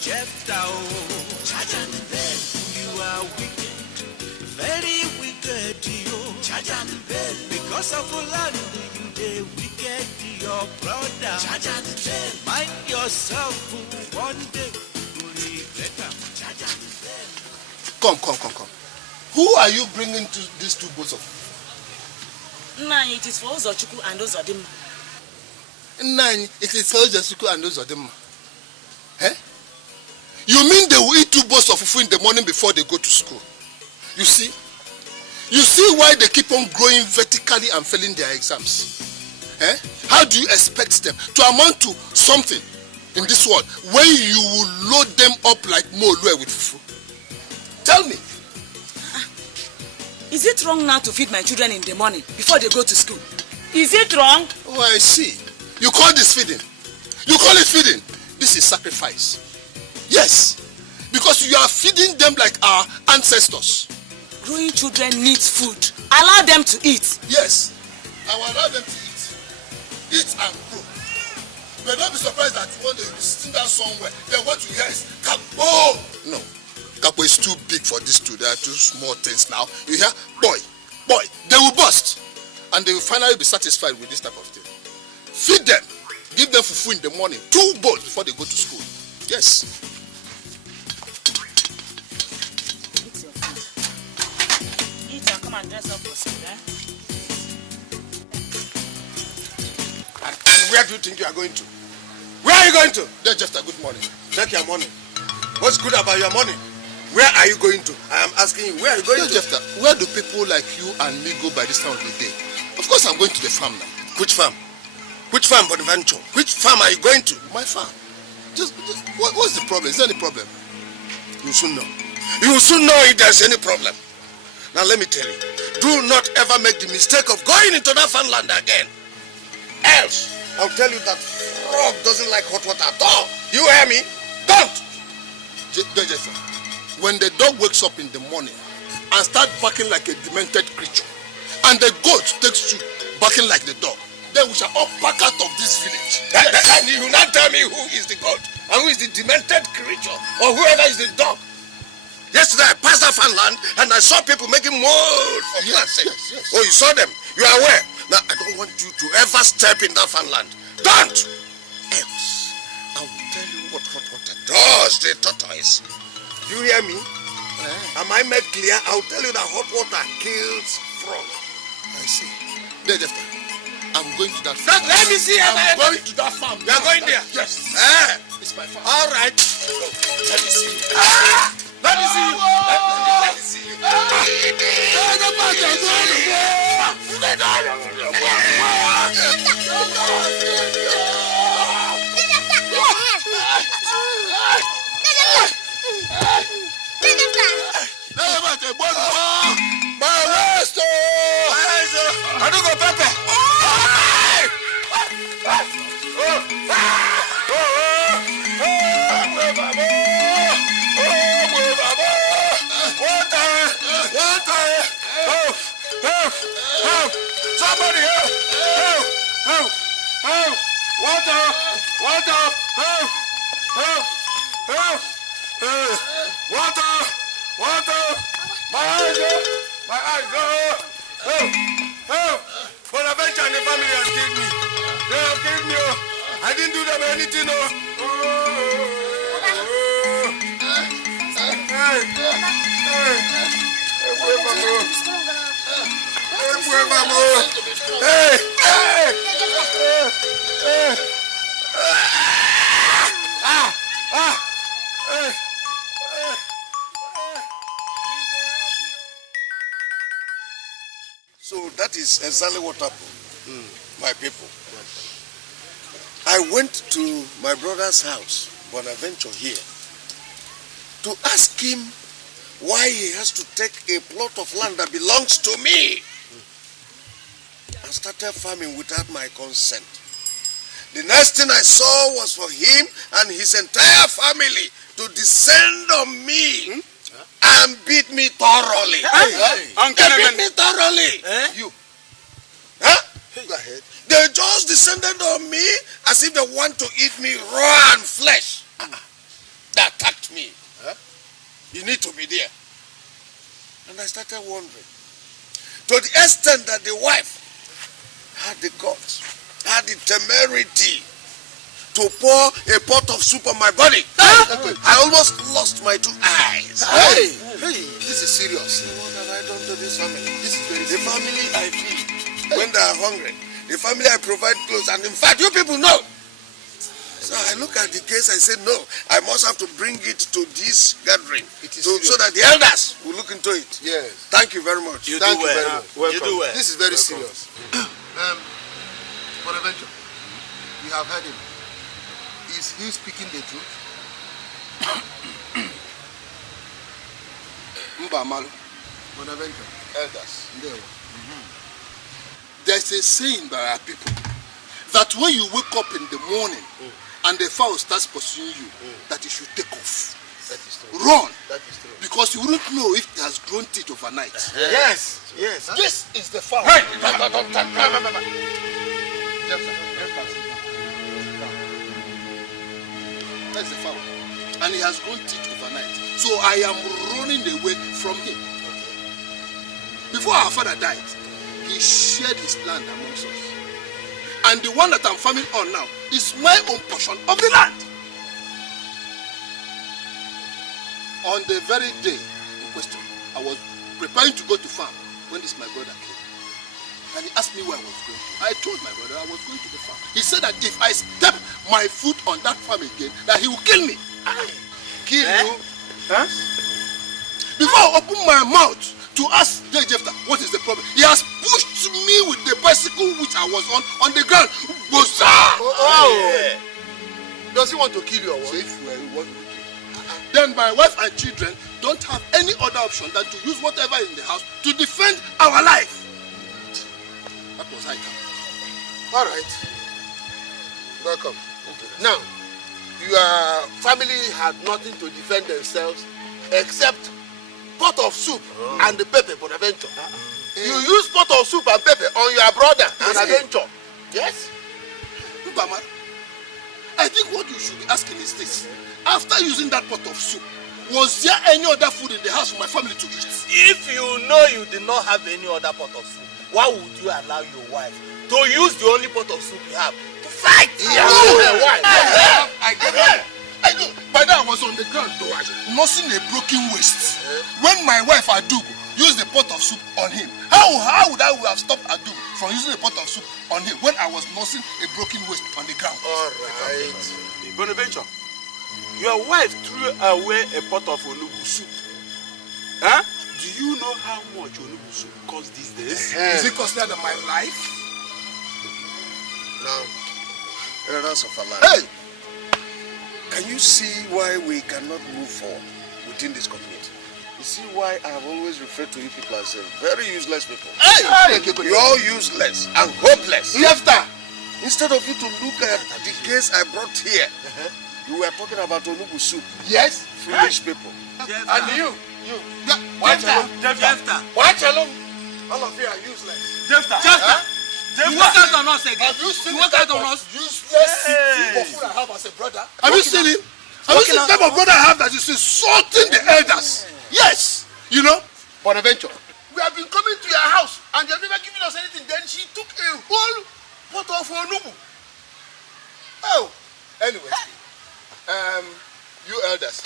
Jeffa, charge and bell. You are wicked, very wicked, you. Charge and bell. Because of land, you the wicked, your brother. Charge and bell. Mind yourself, one day you will regret them. Charge and bell. Come. Who are you bringing to these two boats of? Nine, it is for Ozochukwu and Ozodim. Nine, it is for Ozochukwu and Ozodim. Eh? You mean they will eat two bowls of fufu in the morning before they go to school? You see why they keep on growing vertically and failing their exams? Eh? How do you expect them to amount to something in this world when you will load them up like Molue with fufu? Tell me. Is it wrong now to feed my children in the morning before they go to school? Is it wrong? Oh, I see. You call this feeding? You call it feeding? This is sacrifice. Yes, because you are feeding them like our ancestors. Growing children need food. Allow them to eat. Yes, I will allow them to eat. Eat and grow. But don't be surprised that one day you'll be sitting down somewhere, then what you hear is Kapo. No. Kapo is too big for these two. There are two small things now. You hear? Boy. They will burst. And they will finally be satisfied with this type of thing. Feed them. Give them fufu in the morning. 2 bowls before they go to school. Yes. Eat your food. Eat and come and dress up for school, eh? And where do you think you are going to? Where are you going to? They're just a good morning. Take your money. What's good about your money? Where are you going to? I am asking you, where are you going to? Jeffa, where do people like you and me go by this time of the day? Of course I'm going to the farm now. Which farm? Which farm, Bonaventure? Which farm are you going to? My farm. What's the problem? Is there any problem? You soon know. You will soon know if there's any problem. Now let me tell you, do not ever make the mistake of going into that farmland again. Else, I'll tell you that frog doesn't like hot water at all. You hear me? Don't! Jeffa, when the dog wakes up in the morning and starts barking like a demented creature, and the goat takes to barking like the dog, then we shall all pack out of this village. And you will not tell me who is the goat and who is the demented creature or whoever is the dog. Yesterday I passed that farmland and I saw people making mold for planting. Yes. Oh, you saw them? You are aware? Now I don't want you to ever step in that farmland. Don't! Else, I will tell you what hot water does to the tortoise. You hear me? Am I made clear? I'll tell you that hot water kills frog. I see. Jeffa, I'm going to that farm. Let me see. I'm going to that farm. You are going there? Yes. It's my farm. All right. Let me see. Let me see. Let me see. I don't go Pepe. Somebody help! Water! Water! My eyes! Help! Bonaventure and the family has killed me. They have killed me. I didn't do them anything. So that is exactly what happened, my people. I went to my brother's house, Bonaventure here, to ask him why he has to take a plot of land that belongs to me and started farming without my consent. The next thing I saw was for him and his entire family to descend on me and beat me thoroughly. They beat me thoroughly. You. Huh? Go ahead. They just descended on me as if they want to eat me raw and flesh. That. You need to be there. And I started wondering. To the extent that the wife had the guts, had the temerity to pour a pot of soup on my body. I almost lost my 2 eyes. Hey, this is serious. What have I done to this family? This is very The serious. family I feed when they are hungry. The family I provide clothes. And in fact, you people know. So I look at the case, I say, no, I must have to bring it to this gathering so that the elders will look into it. Yes. Thank you very much. Thank you very much. Welcome. You do well. This is very serious. Bonaventure, you have heard him. Is he speaking the truth? Mbamalu, Bonaventure, elders. There's a saying by our people that when you wake up in the morning and the fowl starts pursuing you, that you should take off. That is true. Run. That is true. Because you wouldn't know if it has grown teeth overnight. Yes. Yes. This is the fowl. Hey! That's the fowl. And he has grown teeth overnight. So I am running away from him. Before our father died, he shared his land amongst us. And the one that I'm farming on now is my own portion of the land. On the very day in question, I was preparing to go to farm when this my brother came. And he asked me where I was going to. I told my brother I was going to the farm. He said that if I step my foot on that farm again, that he will kill me. Kill you? Huh? Before I open my mouth to ask Jeffa what is the problem, he has pushed me with the bicycle which I was on the ground. Yeah. Does he want to kill you or what? So if you want to kill, then my wife and children don't have any other option than to use whatever in the house to defend our life. That was high time. All right. Welcome. Now, your family had nothing to defend themselves except pot of soup and the pepper, Bonaventure. You use pot of soup and pepper on your brother, Bonaventure. Yes? Mbama, I think what you should be asking is this. After using that pot of soup, was there any other food in the house for my family to eat? If you know you did not have any other pot of soup, why would you allow your wife to use the only pot of soup you have to fight? Why? I get it. I know. By then I was on the ground, though, nursing a broken waist. When my wife Adugu used the pot of soup on him, how would I have stopped Adugu from using a pot of soup on him when I was nursing a broken waist on the ground? All right. Bonaventure, your wife threw away a pot of onubu soup. Huh? Do you know how much onubu soup costs these days? Is it costlier than my life? Now, elders of Allah. Hey! Can you see why we cannot move forward within this community? You see why I have always referred to you people as very useless people. Hey! You're useless and hopeless. Jeffa! Instead of you to look at the case I brought here, you were talking about onubu soup. Yes? Foolish people. And you? Jeffa. Watch alone. All of you are useless. Jeffa. You work out on us again. Have you seen You work the out type on of us? useless people I have as a brother? Have you seen him? Have you seen the type of brother I have that is insulting the elders? Yes. You know? Bonaventure. We have been coming to your house and you have never given us anything. Then she took a whole pot of onubu. Oh. Anyway. You elders,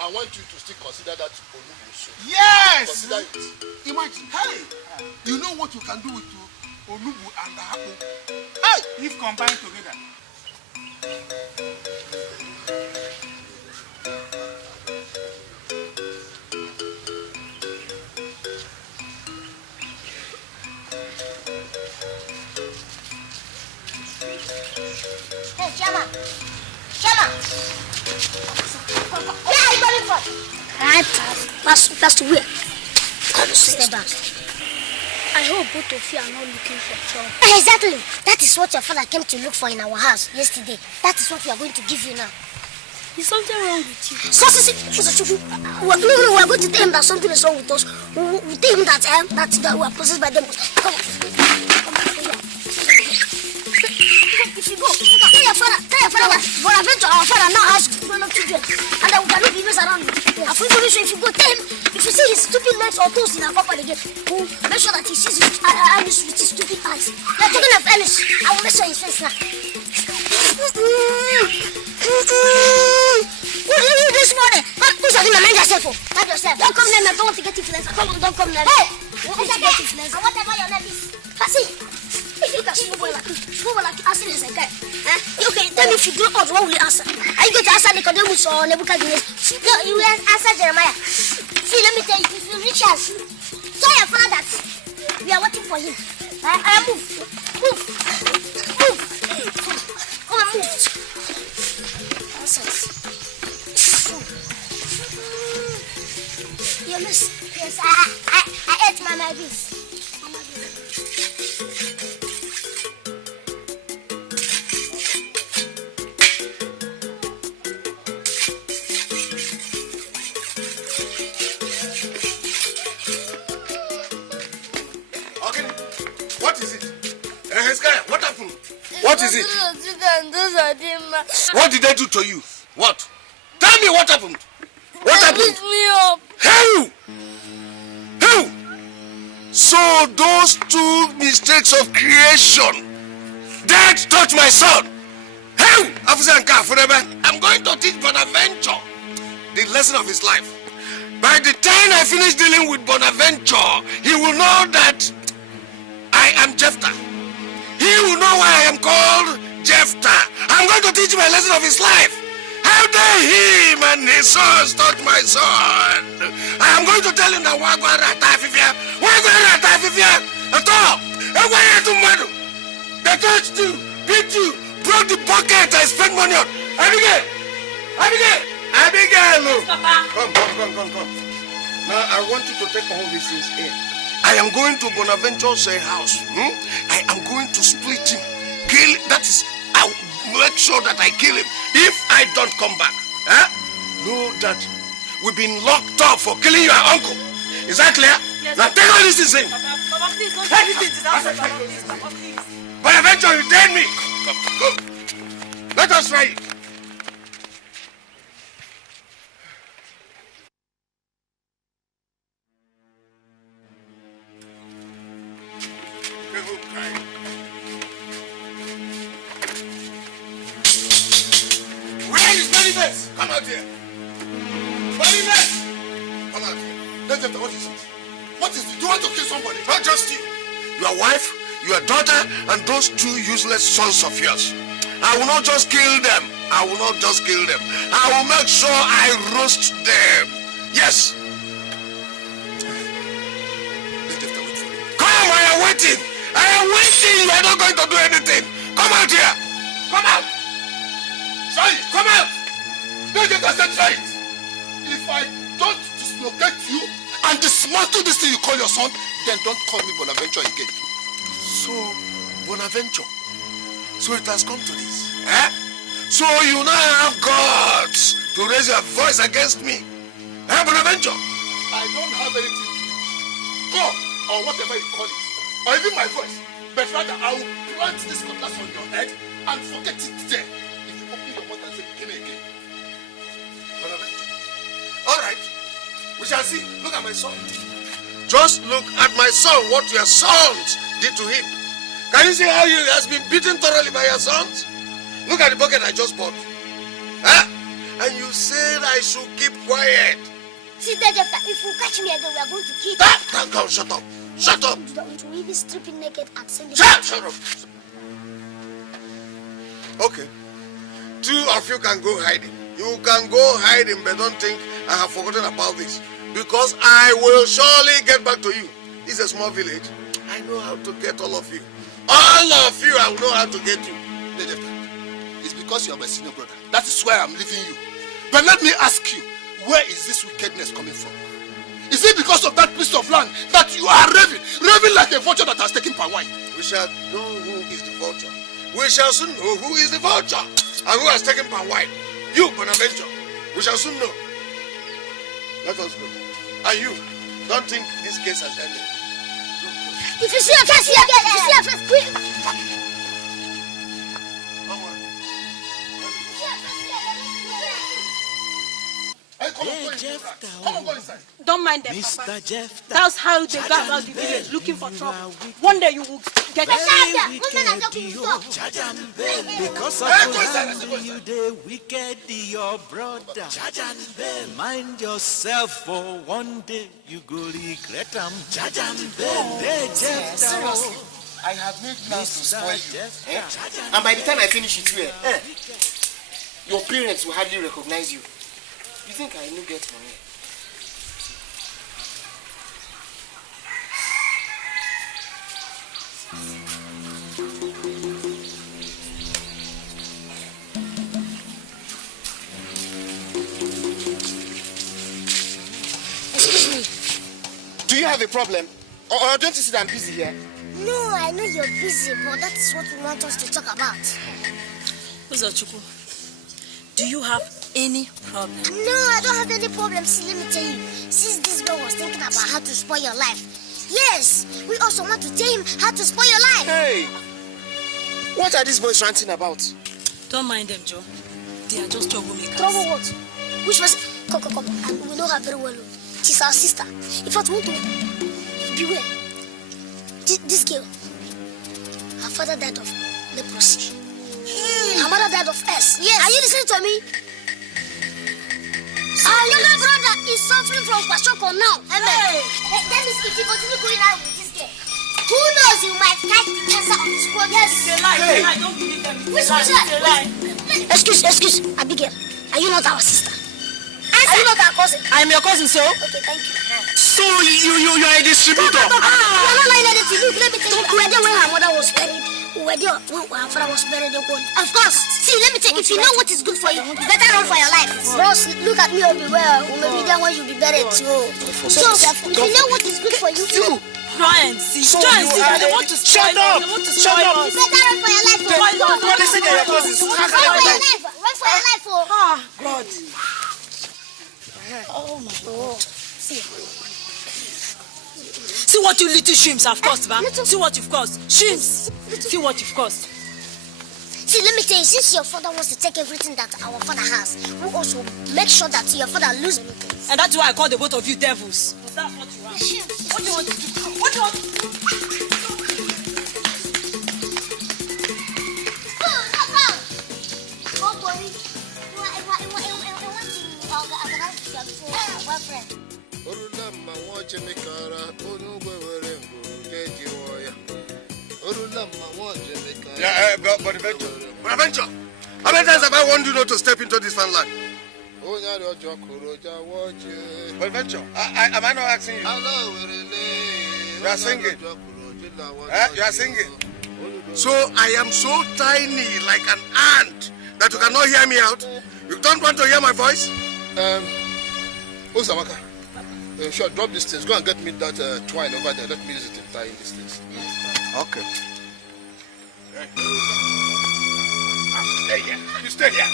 I want you to still consider that onubu soup. Yes! Consider it. Imagine. Hey! You know what you can do with onubu and the apple? Hey! If combined together. Hey, Chama! Where are you going from? Right, that's the way. Step back. I hope both of you are not looking for trouble. Exactly. That is what your father came to look for in our house yesterday. That is what we are going to give you now. Is something wrong with you? We are going to tell him that something is wrong with us. We tell him that we are possessed by demons. Come on. If you go, tell your father, Bonaventure, our father now has grown up children, and that we cannot be mess around. I for information, if you go tell him, if you see his stupid legs or toes in a papa again, make sure that he sees his Alice with his stupid eyes. You're talking of Alice. I will measure his face now. What did you do this morning? Who's talking to mind yourself for? Mind yourself. Don't come near me. I don't want to get influence. Come on, don't come near me. Hey! I whatever your name is. Passy. If you can small boy like asking is a guy. Okay, tell me if you grow up, what will you answer? Are you going to answer Nicodemus or Nebuchadnezzar? No, you will answer Jeremiah. See, let me tell you, if you reach us, tell your father that we are waiting for him. Move. Come on, move. Nonsense. You miss. Yes, I ate my beans. What is it? What did they do to you? What? Tell me what happened. What happened? Pick me up. How? So those two mistakes of creation, Dad touched my son. How? I'm going to teach Bonaventure the lesson of his life. By the time I finish dealing with Bonaventure, he will know that I am Jeffa. He will know why I am called Jeffa. I'm going to teach him a lesson of his life. How dare him and his sons touch my son? I am going to tell him that they touched you, beat you, broke the bucket I spent money on. Abigail! Come. Now I want you to take all these things in. I am going to Bonaventure's house. I am going to split him. Kill. That is, I'll make sure that I kill him if I don't come back. Know that we've been locked up for killing your uncle. Is that clear? Yes. Now take all these things in. Papa, please don't take these things out. Papa, please. Bonaventure, you dare me. Come. Let us try it. Come out here. Come out here. What is it? What is it? Do you want to kill somebody? Not just you. Your wife, your daughter, and those two useless sons of yours. I will not just kill them. I will make sure I roast them. Yes. Come, I am waiting. You are not going to do anything. Come out here. Come out. Sorry, come out. Try it. If I don't dislocate you and dismantle this thing you call your son, then don't call me Bonaventure again. So, Bonaventure, so it has come to this. So you now have guts to raise your voice against me. Bonaventure? I don't have anything to do. Go, or whatever you call it, or even my voice. But rather, I will plant this cutlass on your head and forget it there. If you open your mouth and say, kill me again. All right, we shall see. Look at my son. Just look at my son, what your sons did to him. Can you see how he has been beaten thoroughly by your sons? Look at the bucket I just bought. And you said I should keep quiet. See, Jeffa, if you catch me again, we are going to kill you. Come, shut up. Shut up. We will be stripping naked and send it. Shut up. Okay. Two of you can go hiding. You can go hiding, but don't think I have forgotten about this. Because I will surely get back to you. It's a small village. I know how to get all of you. All of you, I will know how to get you. It's because you are my senior brother. That is why I'm leaving you. But let me ask you, where is this wickedness coming from? Is it because of that piece of land that you are raving like a vulture that has taken palm wine? We shall know who is the vulture. We shall soon know who is the vulture and who has taken palm wine. You, Bonaventure, we shall soon know. Let us go. And you, don't think this case has ended. If you see a face here, quick. Are Come on, go inside. Come on, go inside. Don't mind them, Mr. Papa. Jeffa. That's how they go about the village, looking for trouble. One day you will get Because of the you the wicked, your brother. Mind yourself for one day you go regret them. Seriously, I have made plans to spoil you. And by the time I finish it here, your parents will hardly recognize you. You think I no get money? Excuse me. Do you have a problem? Or don't you see that I'm busy here? No, I know you're busy, but that is what we want us to talk about. Uzochukwu, do you have any problem? No, I don't have any problem. See, let me tell you. Since this boy was thinking about how to spoil your life, yes, we also want to tell him how to spoil your life. Hey! What are these boys ranting about? Don't mind them, Joe. They are just troublemakers. Trouble what? Which person? Come. And we know her very well. She's our sister. In fact, we want to beware. This girl, her father died of leprosy. Her mother died of S. Yes. Are you listening to me? Our younger brother is suffering from kwashiorkor now. Hey. That is if you continue going out with this girl. Who knows, you might catch the cancer of this world. Yes. It's a lie. Hey. I don't believe them. Which it's a lie. Excuse, Abigail. Are you not our sister? Are you not our cousin? I am your cousin, so? Okay, thank you. So you are a distributor? You are not lying anything. Look, let me tell you. We were there when her mother was buried. We were there when her father was buried. Of course. See, let me tell you. If you know what is good for you, you better run for your life. Bros, look at me or beware. We may be there when you be buried too. So, if you know what is good for you, try and see. Try and see. They want to spoil us. They want to spoil us. You better run for your life. What is it that your cousins? Run for your life. Run for your life. Ah, God. Oh my God. See what you little shrimps have cost, man. See what you've cost. Shrimps. See what you've cost. See, let me tell you, since your father wants to take everything that our father has, we also make sure that your father loses anything. And that's why I call the both of you devils. That's what you are. What do you want to do? What do you want to do? Yeah, but Adventure. How many times have I warned you not to step into this fan land? But Adventure, am I not asking you? You are singing. You are singing. So I am so tiny, like an ant, that you cannot hear me out. You don't want to hear my voice? Osamaka, sure, drop these things. Go and get me that twine over there. Let me use it in tying these things. Okay. Stay here. You stay here.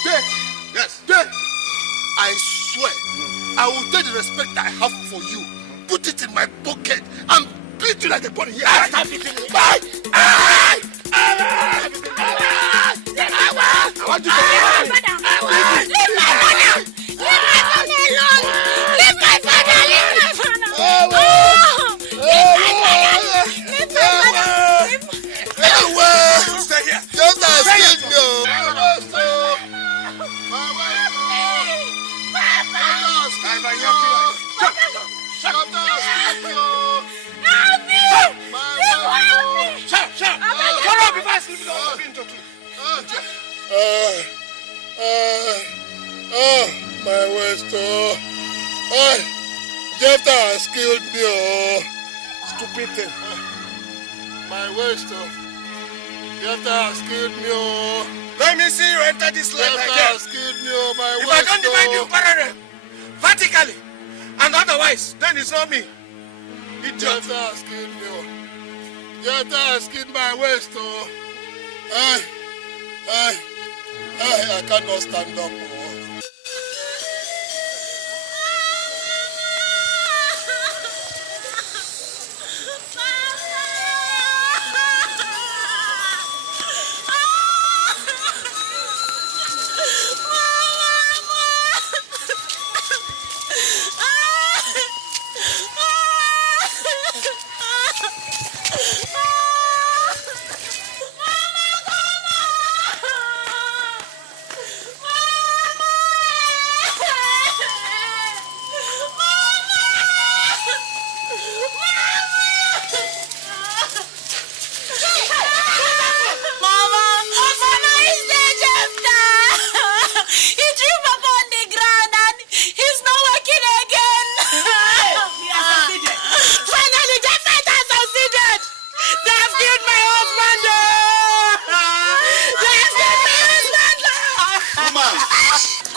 Stay. Yes. Stay. I swear, I will take the respect I have for you, put it in my pocket, and beat you like a bunny. Here. Stop beating me. Bye. I want you to leave my father. Leave my father. Leave my father alone. Leave my father. Leave my father. Leave my father. Leave my father. Stay here. Just as you know. My waist, Jeffa has killed me, stupid thing. My waist, Jeffa has killed me, Let me see you enter this life Jeffa again. has killed me, my If waist. I don't divide you parallel, vertically, and otherwise, then it's not me. Idiot. Jeffa has killed me, Jeffa has killed my waist, I cannot stand up.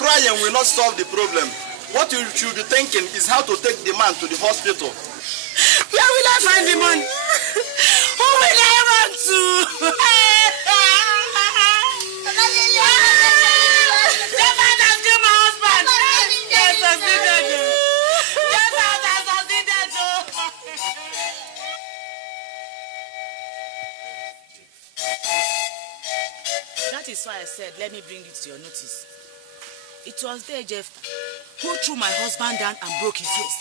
crying will not solve the problem. What you should be thinking is how to take the man to the hospital. Where will I find the money? Who will I run to? Jeffa has killed my husband. Yes, succeeded. Jeffa has succeeded. That is why I said, let me bring it to your notice. It was there, Jeff, who threw my husband down and broke his waist.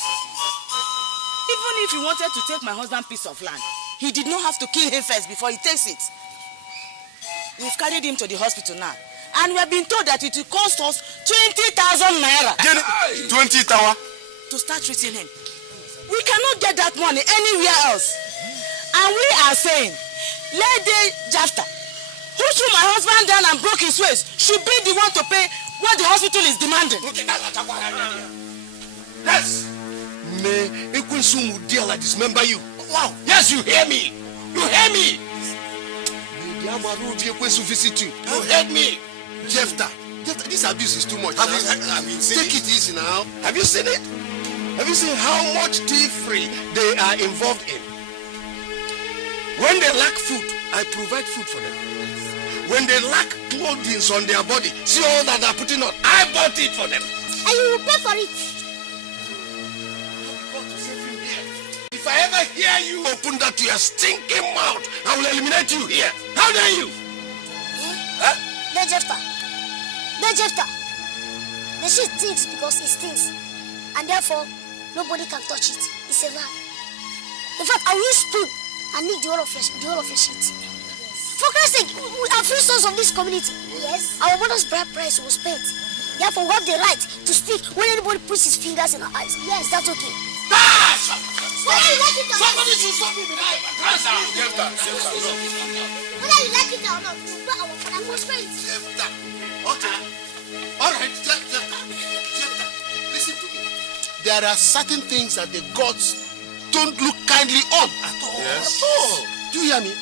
Even if he wanted to take my husband's piece of land, he did not have to kill him first before he takes it. We've carried him to the hospital now, and we have been told that it will cost us 20,000 naira. 20,000? To start treating him. We cannot get that money anywhere else. And we are saying, Lady Jeffa, who threw my husband down and broke his waist, should be the one to pay what the hospital is demanding. Yes. May Ekunsumu deal like dismember you. Wow. Yes, you hear me. You hear me. May the Amaru visit you. You heard me. Jeffa, this abuse is too much. Have you seen Take it easy now. Have you seen it? Have you seen how much tea-free they are involved in? When they lack food, I provide food for them. When they lack clothing on their body, see all that they're putting on, I bought it for them. And you will pay for it. If I ever hear you open that your stinking mouth, I will eliminate you here. How dare you? Huh? The Jeffa. The shit stinks because it stinks. And therefore, nobody can touch it. It's a lie. In fact, I will spoon and need the whole of your shit. For Christ's sake, we are free sons of this community. Yes. Our mother's bride price was paid. Therefore, we have the right to speak when anybody puts his fingers in our eyes. Yes, that's okay. Whether you like it or not. Somebody should stop me behind. Whether you like it or not, we will our father was paid. Okay. All right, Jeffa. Listen to me. There are certain things that the gods don't look kindly on at all. Yes. At all. Do you hear me?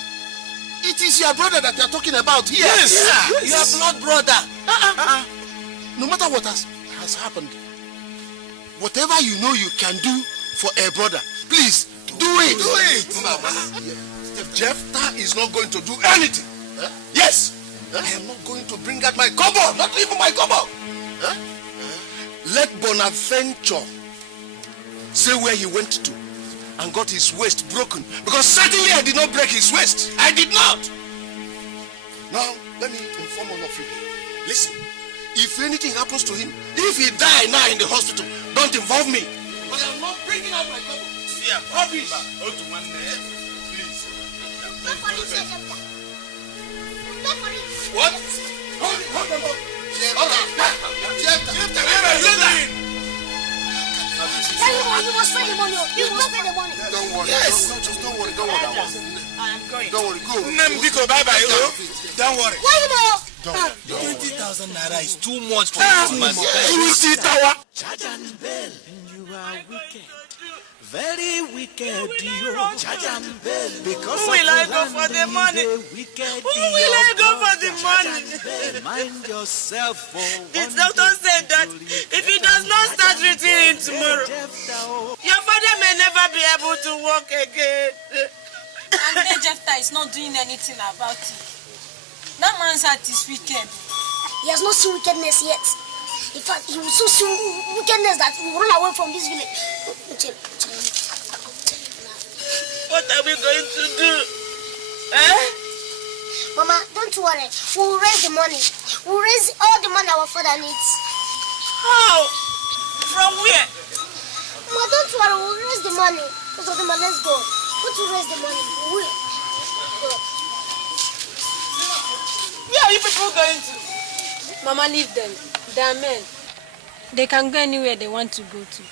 It is your brother that you are talking about here. Yes. Your blood brother. No matter what has happened, whatever you know you can do for a brother, please do it. Do it. Jeffa is not going to do anything. Huh? Yes. Huh? I am not going to bring out my kobo. Not even my kobo. Huh? Let Bonaventure say where he went to and got his waist broken. Because certainly I did not break his waist. I did not. Now, let me inform all of you. Listen, if anything happens to him, if he die now in the hospital, don't involve me. But I'm not bringing out my cover. Yeah, rubbish. Please. What? Hold on. All right. You must pay the money. You must pay the money. Don't worry. Yes. Don't worry. I am going. Don't worry. Go. Biko, bye-bye. Don't worry. Why you more? 20,000 naira is too much for Too much. 20,000. Charge and bell, and you are wicked. Very wicked, you charge and bell. Because who will I go for the money? Who will I go for the money? Mind yourself for the doctor said that if he does not start treating him tomorrow, your father may never be able to walk again. And then Jeffa is not doing anything about it. That man's heart is wicked. He has not seen wickedness yet. In fact, he will so see wickedness that he will run away from this village. What are we going to do? Mama, don't worry. We will raise the money. We will raise all the money our father needs. How? From where? Mama, don't worry. We will raise the money. Let's go. Let's raise the money. We will. Where are you people going to? Mama, leave them. They are men. They can go anywhere they want to go to.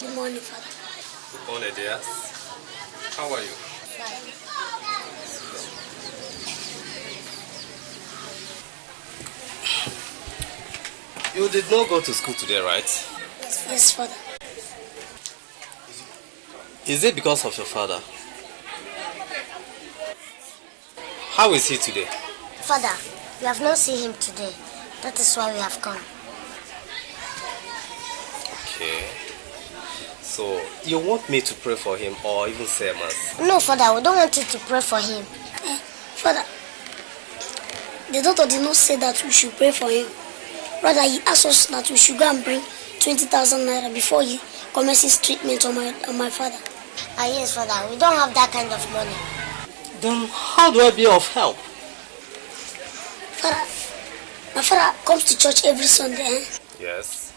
Good morning, Father. Good morning, dear. How are you? Fine. You did not go to school today, right? Yes, Yes, Father. Is it because of your father? How is he today? Father, we have not seen him today. That is why we have come. Okay. So, you want me to pray for him or even say mass? No, Father, we don't want you to pray for him. Father, the doctor did not say that we should pray for him. Rather, he asked us that we should go and bring 20,000 naira before he commences treatment on my father. Yes, Father, we don't have that kind of money. Then how do I be of help? Father, my father comes to church every Sunday. Yes.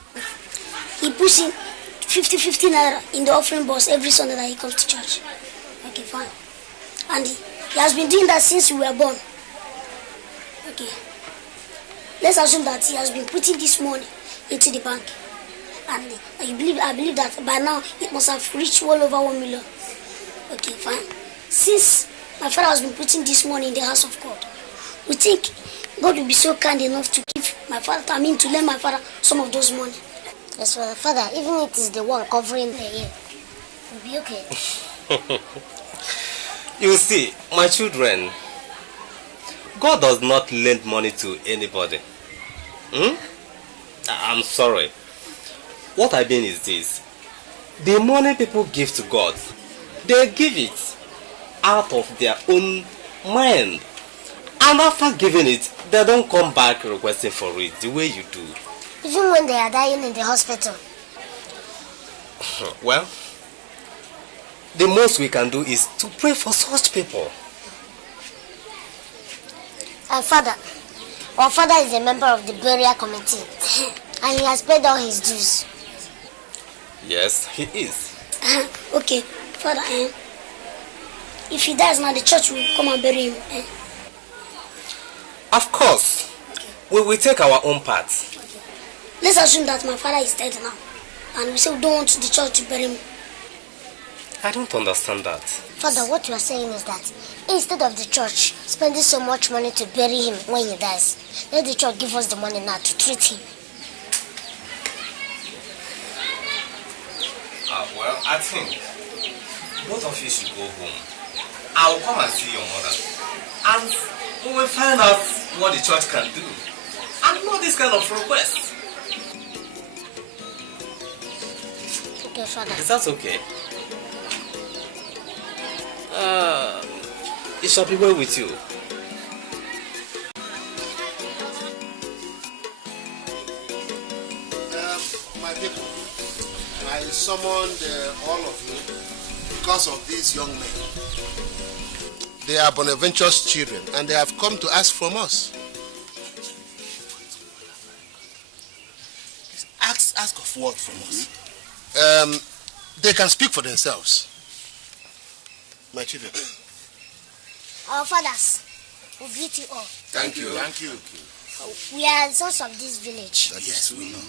He puts in 50 naira in the offering box every Sunday that he comes to church. Okay, fine. And he has been doing that since we were born. Okay. Let's assume that he has been putting this money into the bank. And I believe that by now it must have reached well over 1 million. Okay, fine. Since my father has been putting this money in the house of God, we think God will be so kind enough to give my father, to lend my father some of those money. Yes, Father, even if it is the one covering the ear, it will be okay. You see, my children, God does not lend money to anybody. I'm sorry. What I mean is this. The money people give to God, they give it out of their own mind. And after giving it, they don't come back requesting for it the way you do. Even when they are dying in the hospital. Well, the most we can do is to pray for such people. Father, our father is a member of the burial committee. And he has paid all his dues. Yes, he is. Okay, Father, if he dies now, the church will come and bury him. Of course. We will take our own part. Let's assume that my father is dead now. And we say we don't want the church to bury him. I don't understand that. Father, what you are saying is that instead of the church spending so much money to bury him when he dies, let the church give us the money now to treat him. Well, I think both of you should go home. I'll come and see your mother. And we will find out what the church can do. And not this kind of request. Okay, Father. Is that okay? It shall be well with you. My people, I summoned all of you because of these young men. They are Bonaventure's children and they have come to ask from us. Ask of what from us? They can speak for themselves. My children. Our fathers, we greet you all. Thank you. Thank you. We are the sons of this village. Yes, we know.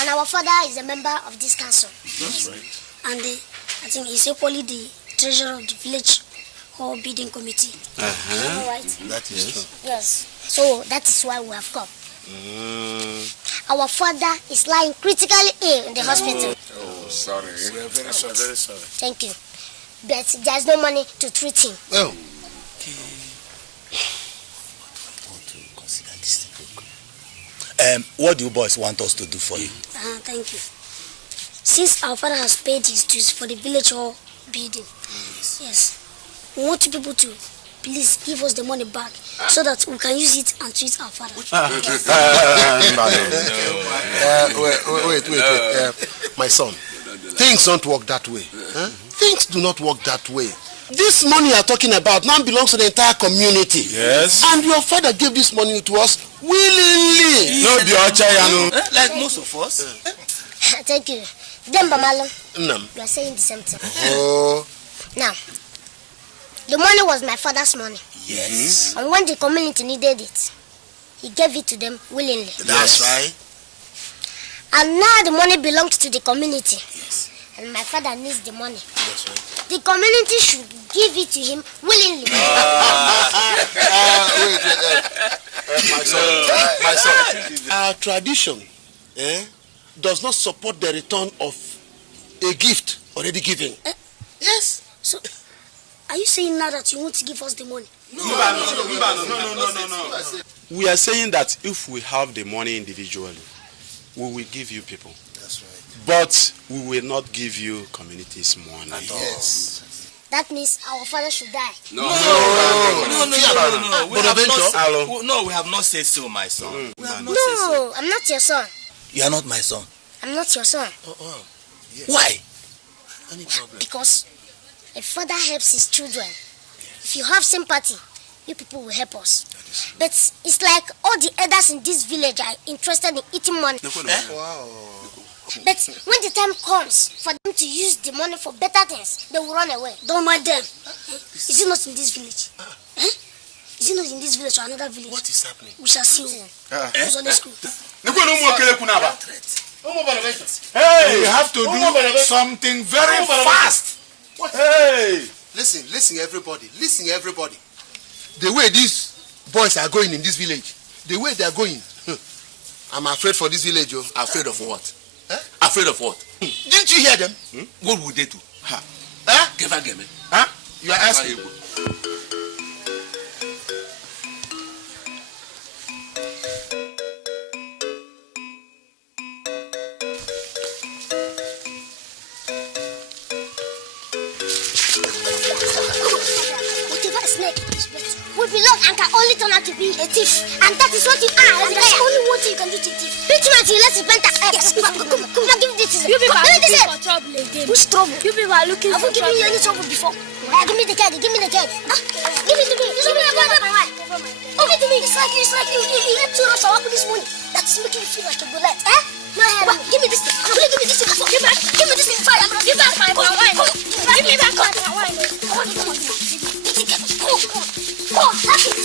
And our father is a member of this council. That's right. And I think he's equally the treasurer of the village hall bidding committee. Right? That is true. Yes. So that is why we have come. Our father is lying critically ill in the hospital. Oh, sorry. We are very sorry. Very sorry. Thank you. But there's no money to treat him. Oh. What do you boys want us to do for you? Thank you. Since our father has paid his dues for the village hall building, yes, we want you people to please give us the money back so that we can use it and treat our father. Wait. My son, things don't work that way. Huh? Things do not work that way. This money you are talking about now belongs to the entire community. Yes. And your father gave this money to us willingly. No, like most of us. Thank you. Demba Malo, No. you are saying the same thing. Oh. Now, the money was my father's money. Yes. And when the community needed it, he gave it to them willingly. That's right. And now the money belongs to the community. Yes. And my father needs the money. That's right. The community should give it to him willingly. My son. Our tradition does not support the return of a gift already given. Yes. So, are you saying now that you want to give us the money? No. We are saying that if we have the money individually, we will give you people. That's right. But we will not give you communities money. Yes. That means our father should die. No. We have not said so, my son. No, I'm not your son. You are not my son. I'm not your son. Yes. Why? Any problem? Because a father helps his children. If you have sympathy, you people will help us. But it's like all the elders in this village are interested in eating money. Wow. But when the time comes for them to use the money for better things, they will run away. Don't mind them. Is it not in this village? Is it not in this village or another village? What is happening? We shall see. Who's on the school? Hey, you have to do something very fast. What? Hey! Listen, everybody. The way these boys are going in this village, the way they are going, I'm afraid for this village. Afraid of what? Afraid of what? Didn't you hear them? What would they do? You are asking. Will belong and can only turn out to be a thief. And that is what you are. And that's only one thing you can do to thief. Beat him until let's repent. Yes, come on, give me this. You people are looking for trouble again. Which trouble? You people are looking for trouble. Have you given me any trouble before? Give me the keg, give me the keg. Give it to me. Give me the keg. Give it to me. It's like you let too much of this money. That is making you feel like a bullet. No, give me this thing. Give me this thing. Give me this thing. Fire. Give back my wine. Give me back my wine. Come on. Oh, that's it.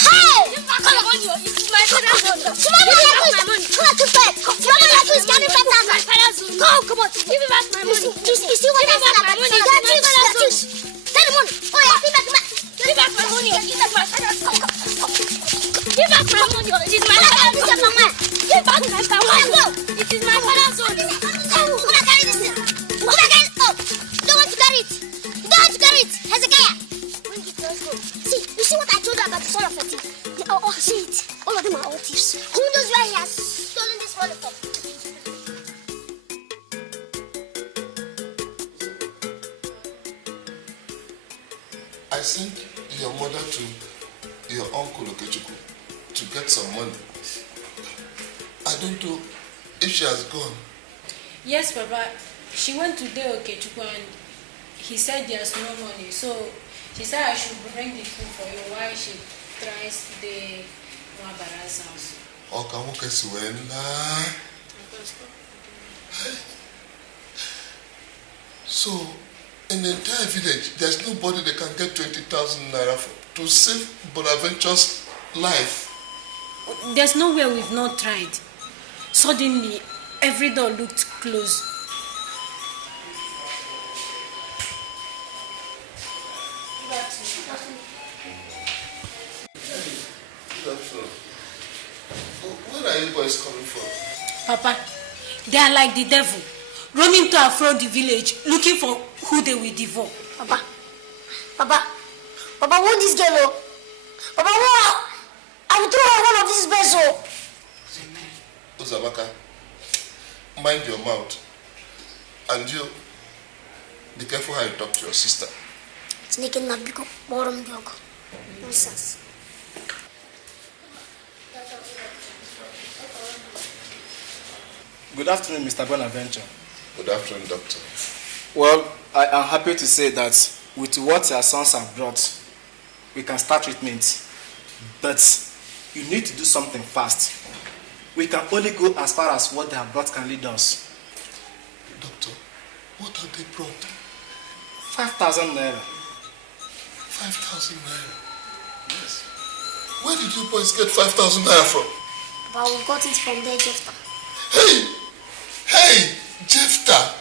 Hey! Come on, it's my father's own. Tomorrow I my money. Come on, to bed. Tomorrow I is getting better. My father's own. Come on, give me back my money. You see what I said about money? Tell the money. Oh, yeah, give back my money. Give back my father's own. Give back my money. It is my father's own. Give back my father's own. It is my father's own. Who can carry this thing? Who can carry it? Oh, you don't want to carry it. You don't want to carry it. Hezekiah. Bring it, let's go. See what I told you about the son of a thief? See it. All of them are all thieves. Who knows where he has stolen this money from? I sent your mother to your uncle Okechukwu to get some money. I don't know if she has gone. Yes, Papa. She went to the Okechukwu and he said there's no money. So she said I should bring the food for you while she tries the Mwabara's house. So, in the entire village, there's nobody that can get 20,000 naira to save Bonaventure's life. There's nowhere we've not tried. Suddenly, every door looked closed. Where are you boys coming from? Papa, they are like the devil, roaming to and fro the village, looking for who they will devour. Papa, who this girl? Oh? Papa, who? I will throw her one of these beds. Oh. Uzabaka, mind your mouth. And you, be careful how you talk to your sister. Nonsense. Good afternoon, Mr. Bonaventure. Good afternoon, Doctor. Well, I am happy to say that with what your sons have brought, we can start treatment. But you need to do something fast. We can only go as far as what they have brought can lead us. Doctor, what have they brought? 5,000 naira. 5,000 naira? Yes. Where did you boys get 5,000 naira from? But we got it from there, Jeffa. Hey, Jeffa.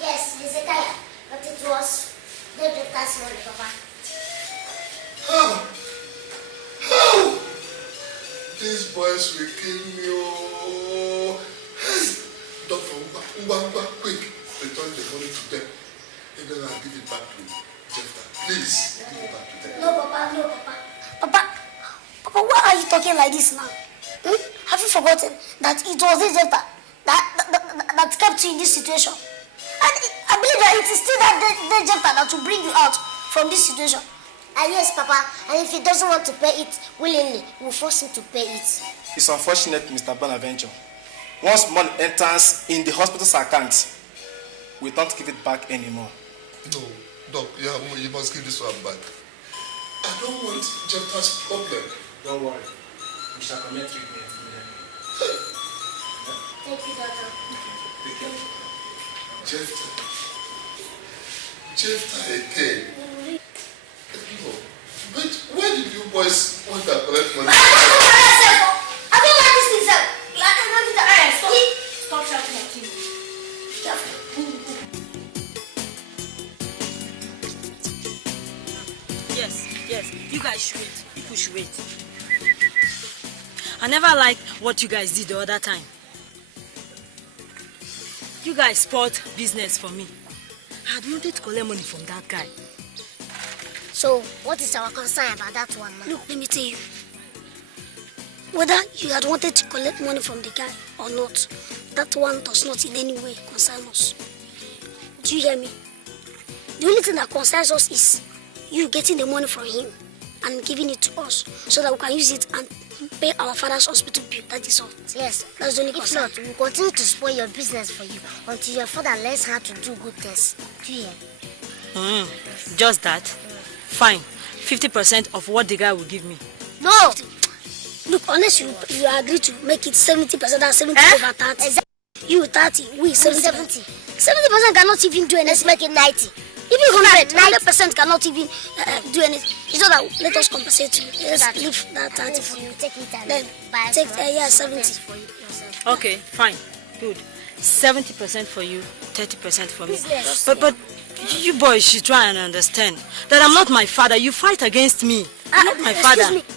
Yes, Hezekiah. But it was the Jeffa's money, Papa. How? These boys will kill me. Oh. Hey, quick. Return the money to them. And then I'll give it back to Jeffa. Please, give it back to them. No, Papa, no, Papa. Papa, why are you talking like this now? Have you forgotten that it was this Jeffa that kept you in this situation? And I believe that it is still that Jeffa that will bring you out from this situation. Yes, Papa. And if he doesn't want to pay it willingly, we'll force him to pay it. It's unfortunate, Mr. Bonaventure. Once money enters in the hospital's account, we don't give it back anymore. No, Doc, you must give this one back. I don't want Jeffa's problem. Don't worry. We shall commence treatment. Thank you, Doctor. Take care. Jeffa again. No. But why did you boys want to collect money? I don't like this thing, sir. Stop shouting at him. Yes. You guys should wait. People should wait. I never liked what you guys did the other time. You guys spoiled business for me. I had wanted to collect money from that guy. So, what is our concern about that one, man? Look, let me tell you. Whether you had wanted to collect money from the guy or not, that one does not in any way concern us. Do you hear me? The only thing that concerns us is you getting the money from him and giving it to us so that we can use it and pay our father's hospital bill. That is all. Yes, that's the only concern. If not, we'll continue to spoil your business for you until your father learns how to do good things. Do you hear? Just that? Fine. 50% of what the guy will give me. No! Look, unless you agree to make it 70% and 70 over 30. Exactly. You 30, we 70. 70% cannot even do anything. Let's make it 90. Even 100% cannot even do anything. It's not that let us compensate you. Let's leave that 30 for you. Take it and then take 70 for you yourself. Okay, fine. Good. 70% for you, 30% for me. But you boys should try and understand that I'm not my father. You fight against me. I'm not my father. Excuse me.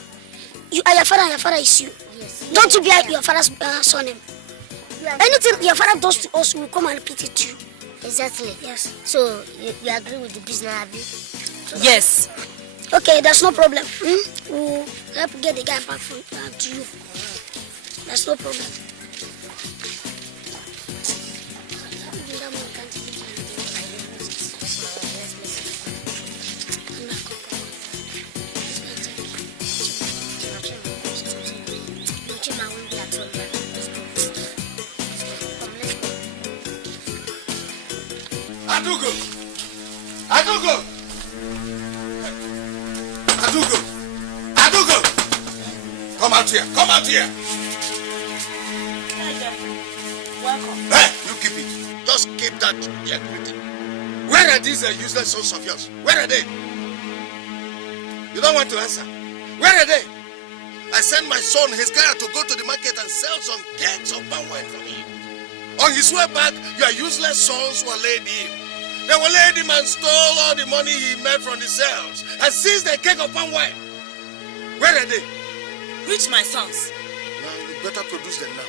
You are your father and your father is you. Yes. Don't you be your father's son. Anything your father does to us, will come and repeat it to you. Exactly. Yes. So, you agree with the business, have you? So yes. Okay, there's no problem. We'll help get the guy back to you. There's no problem. Adugo! Come out here! Welcome. Hey, you keep it. Just keep that greeting. Where are these useless sons of yours? Where are they? You don't want to answer. Where are they? I sent my son, his guy, to go to the market and sell some kegs of palm wine for me. On his way back, your useless sons were laid in. They were laid him and stole all the money he made from the sales and seized the keg of palm wine. Where are they? Which my sons? Now, you better produce them now.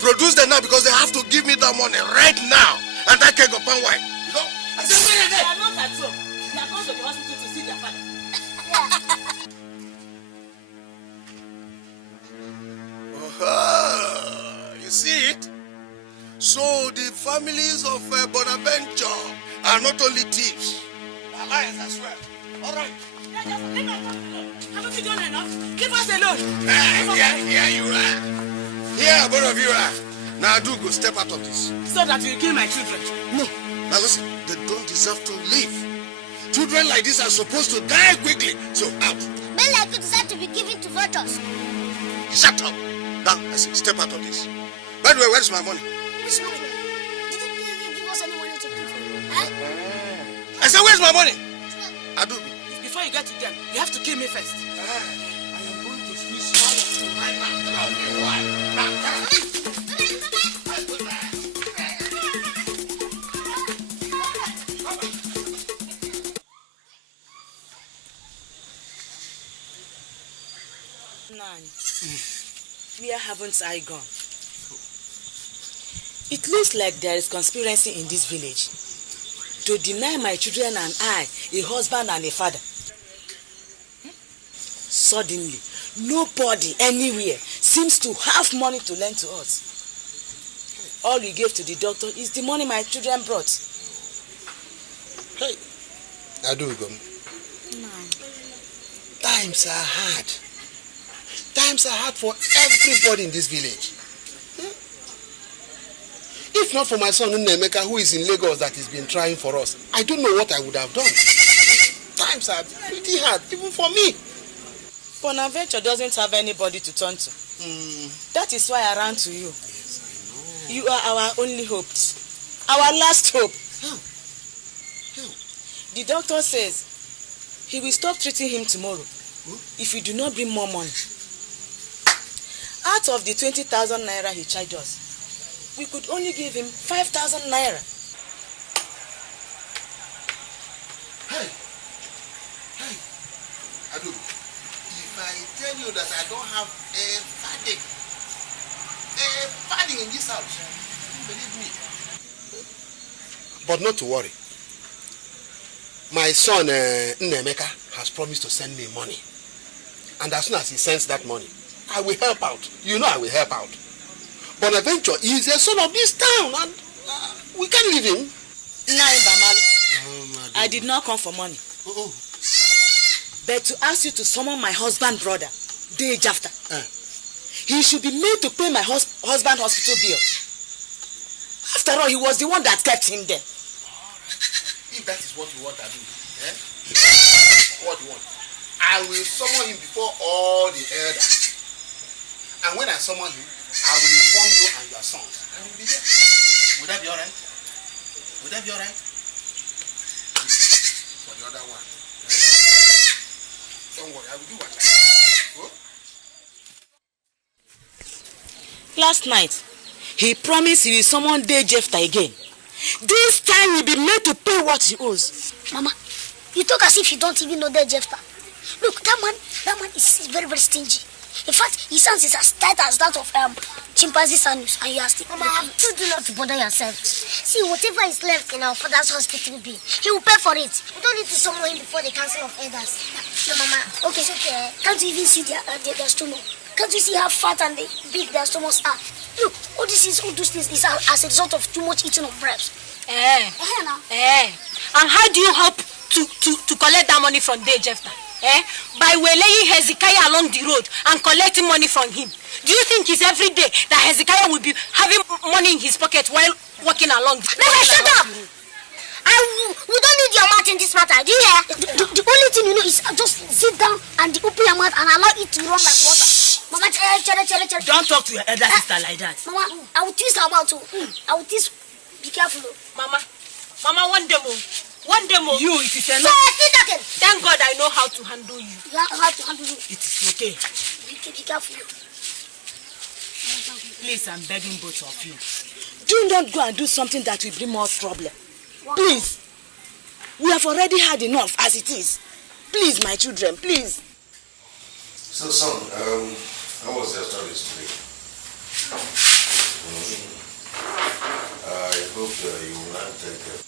Produce them now because they have to give me that money right now. And that keg of palm wine. You know? I said, where are they? They are not at home. They are going to the hospital to see their father. You see it? So the families of Bonaventure are not only thieves, they are liars as well. All right. Leave us alone. Haven't you done enough? Leave us alone. Here you are. Here, both of you are. Now do go step out of this. So that you kill my children. No. Now listen, they don't deserve to live. Children like this are supposed to die quickly. So out. Men like you deserve to be given to vultures. Shut up. Now, I say, step out of this. By the way, where's my money? Which money? Didn't you give us any money to keep for you? Huh? I said, where's my money? Adu. Before you get to them, you have to kill me first. I am going to squeeze all of you right now. Where haven't I gone? It looks like there is conspiracy in this village to deny my children and I a husband and a father. Suddenly, nobody anywhere seems to have money to lend to us. All we gave to the doctor is the money my children brought. Hey, Adugum. Times are hard. Times are hard for everybody in this village. If not for my son Nnemeka, who is in Lagos, that has been trying for us, I don't know what I would have done. Times are pretty hard, even for me. Bonaventure doesn't have anybody to turn to. That is why I ran to you. Yes, I know. You are our only hope. Our last hope. How? The doctor says he will stop treating him tomorrow if we do not bring more money. Out of the 20,000 naira he charged us, we could only give him 5,000 naira. Hey, Adu, if I tell you that I don't have a padding in this house, you believe me. But not to worry. My son Nnemeka has promised to send me money. And as soon as he sends that money, I will help out. You know I will help out. Bonaventure is a son of this town and we can't leave him. I did not come for money. But to ask you to summon my husband brother, Jeffa. He should be made to pay my husband hospital bill. After all, he was the one that kept him there. If that is what you want to do, what you want, I will summon him before all the elders. And when I summon him, I will inform you and your sons. I will be there. Would that be alright? Would that be alright? For the other one. Don't worry, I will do what I can. Last night, he promised he will summon Jeffa again. This time he'll be made to pay what he owes. Mama, you talk as if you don't even know Jeffa. Look, that man is very, very stingy. In fact, his hands is as tight as that of chimpanzee Sanus, and you are still. Mama, I have told you not to bother yourself. See, whatever is left in our father's hospital bill, he will pay for it. We don't need to summon him before the council of elders. No, Mama. Okay, so can't you even see their stomach? Can't you see how fat and big their stomachs are? Look, all those things is as a result of too much eating of bread. And how do you hope to collect that money from Jeffa? By waylaying Hezekiah along the road and collecting money from him. Do you think it's every day that Hezekiah will be having money in his pocket while walking along? Never shut up! We don't need your mouth in this matter, do you hear? The only thing you know is just sit down and open your mouth and allow it to run like water. Mama, don't talk to your elder sister like that. Mama, I will twist her mouth too. I will twist. Be careful. Mama, one day more. One day more. You, it is enough. So, thank God I know how to handle you. You know how to handle you. It is okay. Be careful. Please, I'm begging both of you. Do not go and do something that will bring more trouble. Please. We have already had enough as it is. Please, my children, please. So, son, how was your studies today? I hope you will not take care.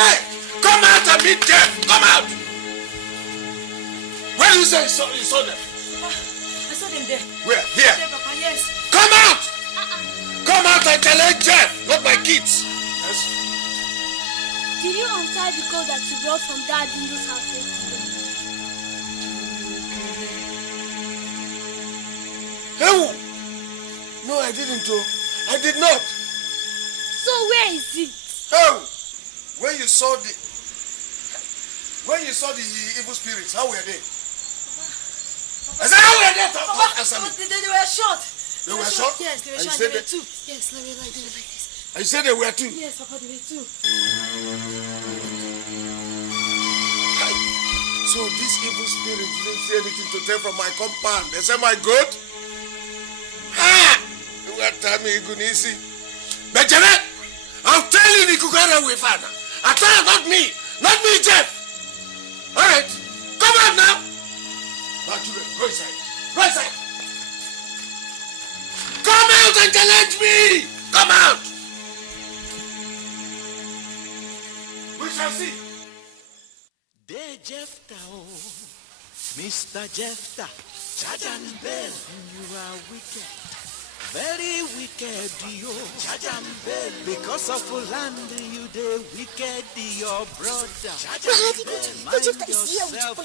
Benjamin, come out and meet Jeff. Come out. Where you say you saw them? I saw them there. Where? Here. There, Papa, yes. Come out. Come out and challenge Jeff, not my kids. Yes. Did you untie the coat that you brought from Dad in this house yesterday? Hey, no, I didn't. I did not. So where is it? Oh, when you saw the evil spirits, how were they? I said, how were they? They were short. They were short? Yes, they were And short. you They said were two. Yes, they were like this. I said they were two. Yes, Papa, they were two. So these evil spirits didn't say anything to take from my compound. They said my goat. What time you gonna see? Benjamin, I'll tell you the Kukara way, father. I tell you, not me, Jeff. All right, come out now. Now, children, go inside. Go inside. Come out and challenge me. Come out. We shall see. There, Jeffa, Mr. Jeffa, charge and bell, you are wicked. Very wicked, you charge and bell. Because of land, you the wicked, your brother. Mind yourself.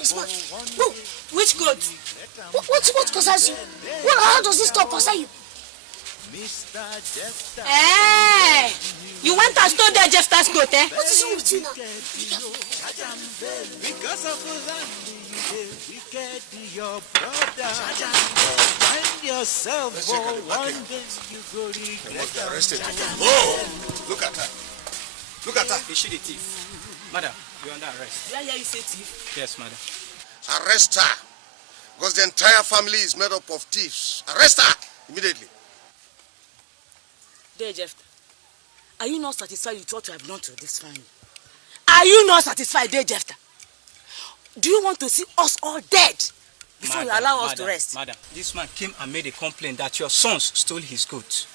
No, which goat? What concerns you? How does this talk concern you? Mr. Jeffa. Hey! You went and stole that Jeffa's goat, eh? What is wrong with you now? Because of land, you the wicked, your brother. Mind yourself, for one day you go regret. Arrested. Oh, look at her. Look at her. Is she the thief? Madam, you're under arrest. Yeah, you say thief. Yes, madam. Arrest her. Because the entire family is made up of thieves. Arrest her immediately. There, Jeffa. Are you not satisfied with what you have done to this family? Are you not satisfied, there, Jeffa? Do you want to see us all dead before you allow us to rest? Madam, this man came and made a complaint that your sons stole his goat.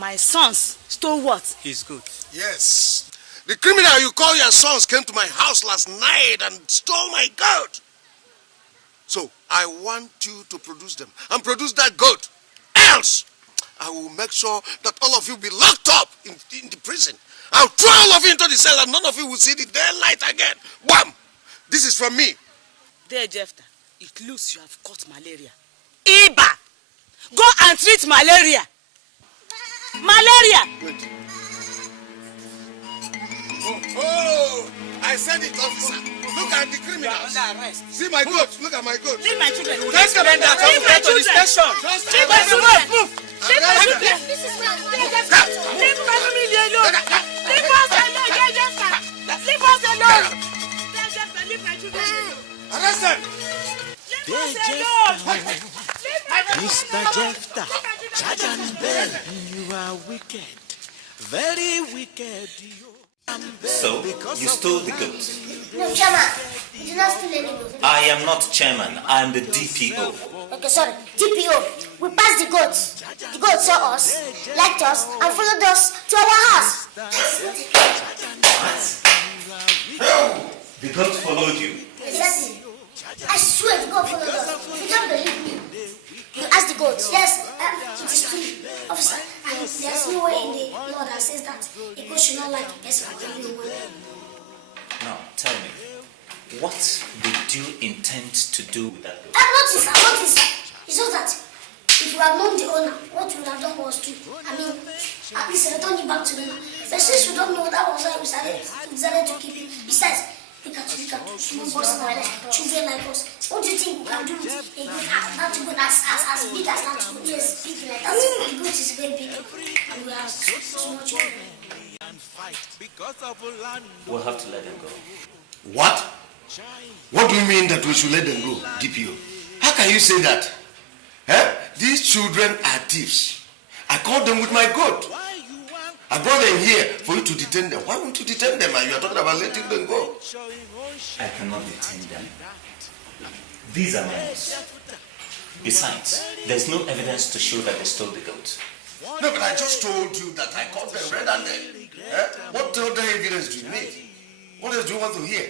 My sons stole what? His goat. Yes. The criminal you call your sons came to my house last night and stole my goat. So I want you to produce them and produce that goat. Else, I will make sure that all of you be locked up in the prison. I'll throw all of you into the cell and none of you will see the daylight again. Wham! This is from me. There, Jeffa. It looks you have caught malaria. Iba! Go and treat malaria. Malaria! Wait. Oh, I said it, officer. Look at the criminal. Under arrest. See my goat. Look at my goat. Leave my children. Take them to the station. Leave my children. Move. Leave my children. Leave my family alone. Leave us alone. Leave us alone. Leave my children alone. Arrest them. There, Jeffa. Mr. Jeffa, charge and bell, you are wicked. Very wicked, So, you stole the goat? No, Chairman. You did not steal any goat. I am not chairman. I am the DPO. Okay, sorry. DPO. We passed the goats. The goats saw us, liked us, and followed us to our house. What? The goat followed you? Exactly. I swear the goat followed us. You don't believe me. You asked the goats. Yes, it is true. Officer, and there's no way in the law that says that a goat should not like a person or anyone. Now, tell me, what did you intend to do with that goat? Notice. It's just that if you had known the owner, what you would have done was to, at least return it back to them. But since we don't know, that was why we decided to keep him. Besides, look at small boys like us, children like us. What do you think we can do with a good that good as big as that good? Yes, big like that. The goat is very big, and we have so much children. We'll have to let them go. What? What do you mean that we should let them go, DPO? How can you say that? These children are thieves. I caught them with my goat. I brought them here for you to detain them. Why won't you detain them? And you are talking about letting them go. I cannot detain them. These are mine. Besides, there's no evidence to show that they stole the goat. No, but I just told you that I caught them red-handed. What other evidence do you need? What else do you want to hear?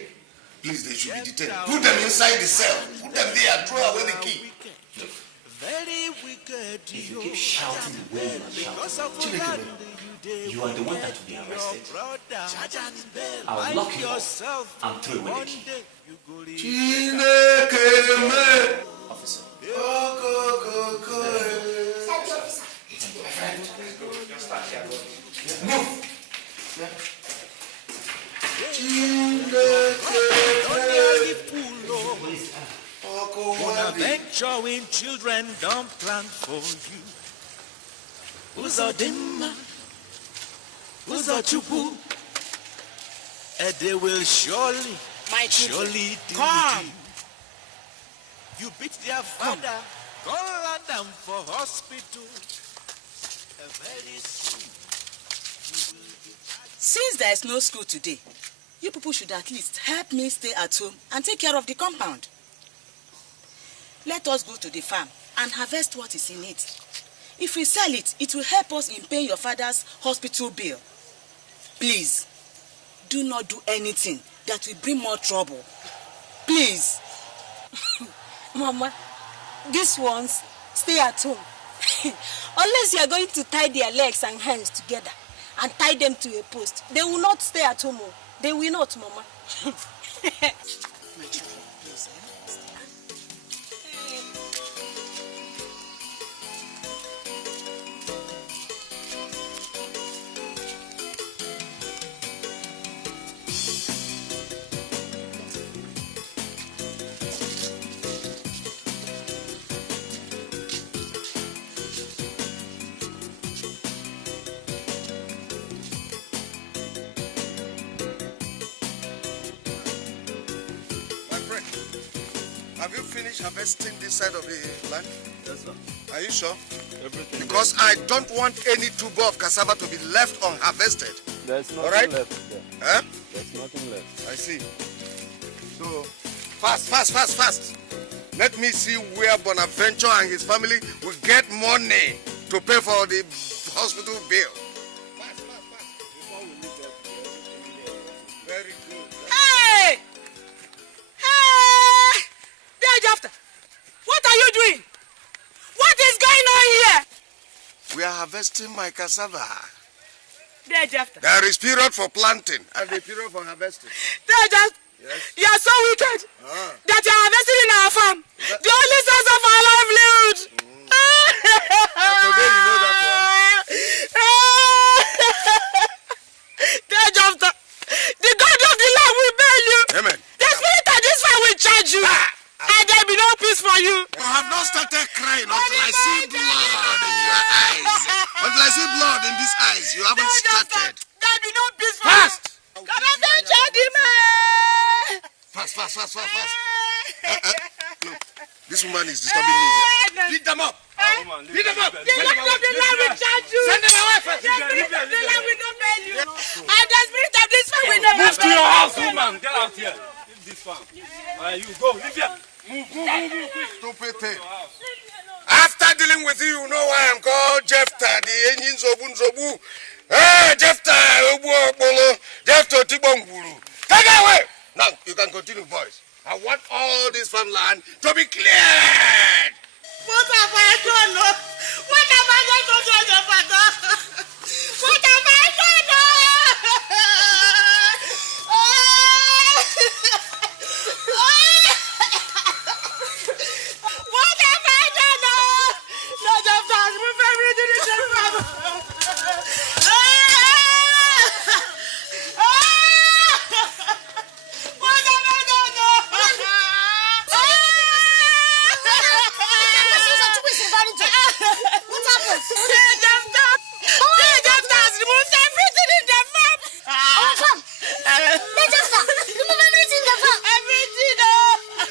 Please, they should be detained. Put them inside the cell. Put them there. Throw away the key. Very wicked. If you keep shouting the way you are shouting, you are the one that will be arrested. I'll lock you up and throw away the key. Officer. Move. Venturing children don't plan for you. Who's a dimmer? Who's a chupu? And they will surely, surely deal with you. You beat their father, call them for hospital. Very soon. Since there is no school today, you people should at least help me stay at home and take care of the compound. Let us go to the farm and harvest what is in it. If we sell it, it will help us in paying your father's hospital bill. Please, do not do anything that will bring more trouble. Please. Mama, these ones stay at home. Unless you are going to tie their legs and hands together and tie them to a post, they will not stay at home. They will not, Mama. My children, please, Have you finished harvesting this side of the land? Yes, sir. Are you sure? Everything. Because I don't want any tuber of cassava to be left unharvested. There's nothing right? left there. Huh? There's nothing left. I see. So, fast. Let me see where Bonaventure and his family will get money to pay for the hospital bill. Fast. Before we leave that, very good. Hey! Jeffa, what are you doing? What is going on here? We are harvesting my cassava. Jeffa. There is period for planting and a period for harvesting. Jeffa, yes. You are so wicked that you are harvesting in our farm. The only source of our livelihood. Today you know that one. Jeffa, the God of the land will bail you. Amen. The spirit of this farm will charge you. And there will be no peace for you. You have not started crying until I see blood in your eyes. Until I see blood in these eyes, you haven't started. There will be no peace for Fast! you. Come on, don't charge him. Fast. No, this woman is disturbing me here. Beat them up. Beat them up. The Lord of the land will charge you. Send them away first. The spirit of the land will not bail you. And the spirit of this farm will never Move to your house, woman. Get out here. Leave this farm. You go. Leave here. Move, quick. Stupid thing. After dealing with you, you know why I'm called Jeffa, the engine Zobu. Hey, Jeffa, Jeffa Tibonguru. Take it away. Now, you can continue, boys. I want all this farmland to be cleared. What have I done? What have I done to Jeffa? What have I done? What have I done? No, Jeffa, remove everything in the farm. What have I done? What happened? Jeffa has removed everything in the farm. Our farm? Jeffa, remove everything in the farm. Everything.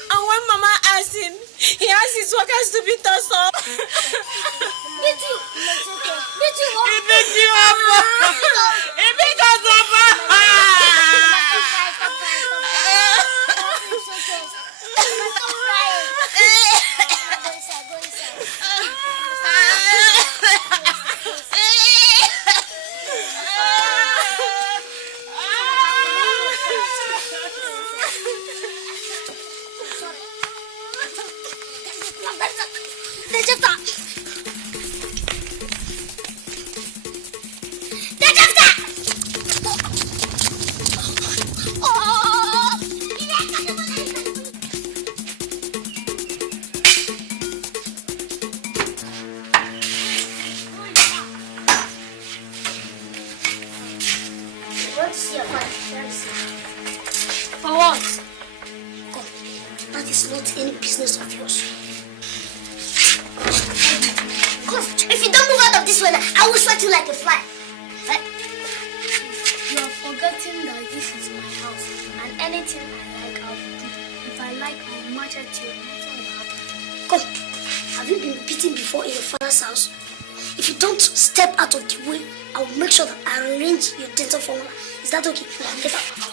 And when Mama asked him, he asked his workers to beat us up. Beat you. Beat you. He beat you up. He beat us up. Jeffa! Jeffa! Oh! Want to see your father? For what? Come, that is not any business of yours. Come, if you don't move out of this weather, I will sweat you like a fly. You are forgetting that this is my house, and anything I like, I'll do. If I like, I'll match at you. Nothing will happen. Come, have you been beaten before in your father's house? If you don't step out of the way, I will make sure that I arrange your dental formula. Is that okay? Get out.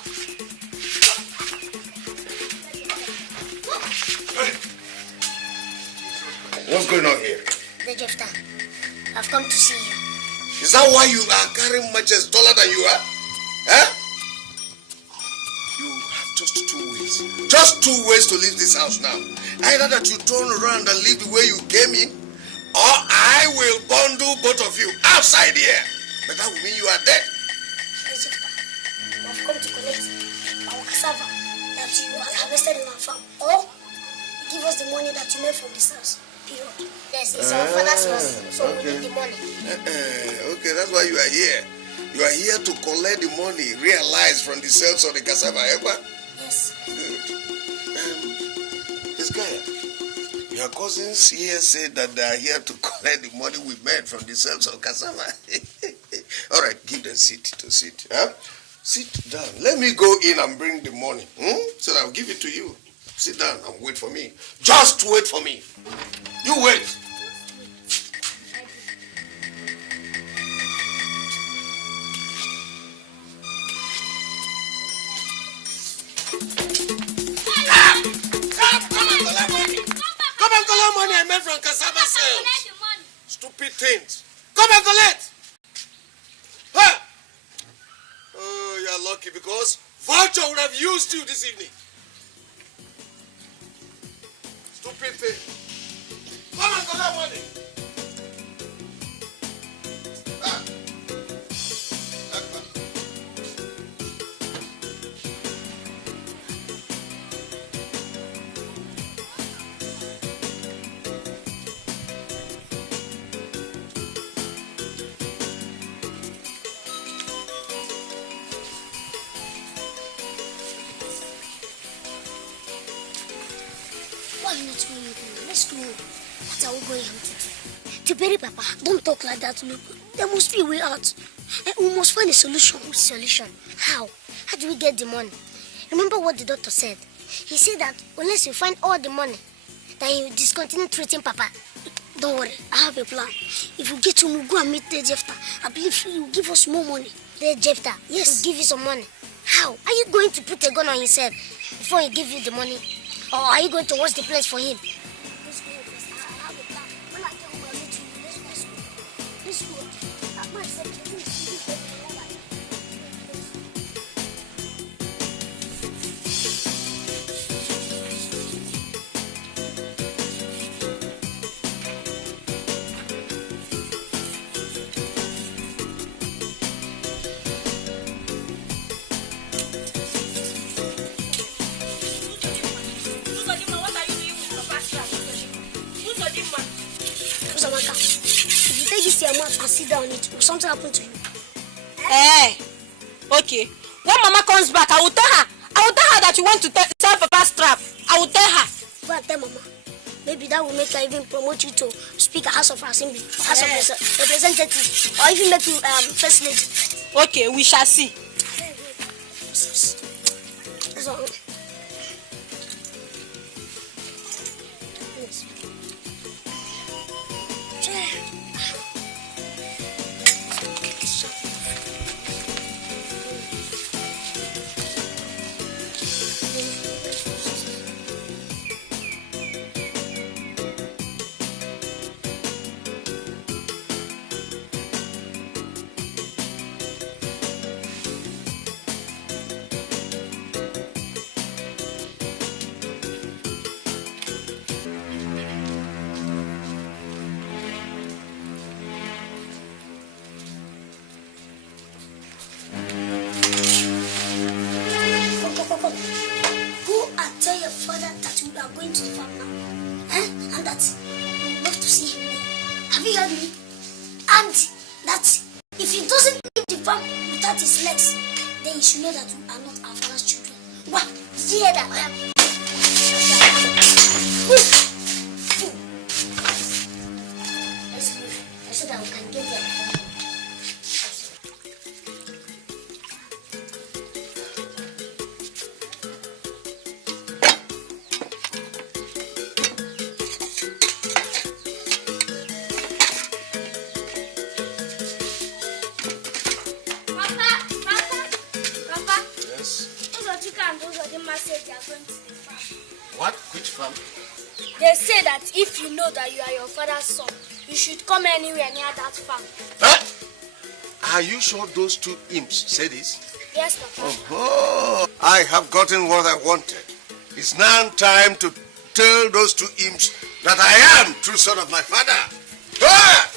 What's going on here? The Jeffa, I've come to see you. Is that why you are carrying matches taller than you are? Huh? You have just 2 ways. Just 2 ways to leave this house now. Either that you turn around and leave the way you came in, or I will bundle both of you outside here. But that will mean you are dead. The Jeffa, I've come to collect our cassava that you harvested in our farm. Or give us the money that you made from this house. Period. Yes, it's our father's house, so we need the money. Okay, that's why you are here. You are here to collect the money realized from the sales of the cassava, Ever? Yes. Good. This guy, your cousins here said that they are here to collect the money we made from the sales of cassava. All right, give them seat to sit. Huh? Sit down. Let me go in and bring the money. So I'll give it to you. Sit down and wait for me. Just wait for me. You wait. Come and collect money I made from cassava sales. Stupid things. Come and collect. Huh? Oh, you're lucky because Vulture would have used you this evening. Stupid thing. Come and collect money. Why are you not doing anything? Let's go. What are we going out to do? To bury Papa, don't talk like that. Look, there must be a way out. We must find a solution. Which solution? How? How do we get the money? Remember what the doctor said? He said that unless you find all the money, then you discontinue treating Papa. Don't worry, I have a plan. If we get home, we'll go and meet the Jeffa. I believe he will give us more money. The Jeffa? Yes. He'll give you some money. How? Are you going to put a gun on his head before he give you the money? Or are you going to watch the place for him? Let's go. I have a plan. When I get home, I'll meet you. Let's go. Let's go. I said, and sit down on it. Will something happen to you? Hey, okay. When Mama comes back, I will tell her. I will tell her that you want to sell Papa's trap. I will tell her. Go and tell Mama. Maybe that will make her even promote you to Speaker, House of Assembly, House of Representatives, or even make you First Lady. Okay, we shall see. So, Have you heard me? And that if he doesn't leave the farm without his legs, then you should know that we are not our father's children. What? Did you hear that? Let's move so that we can get there. What? Which farm? They say that if you know that you are your father's son, you should come anywhere near that farm. Huh? Are you sure those two imps say this? Yes, Papa. Oh, I have gotten what I wanted. It's now time to tell those two imps that I am true son of my father. Ah!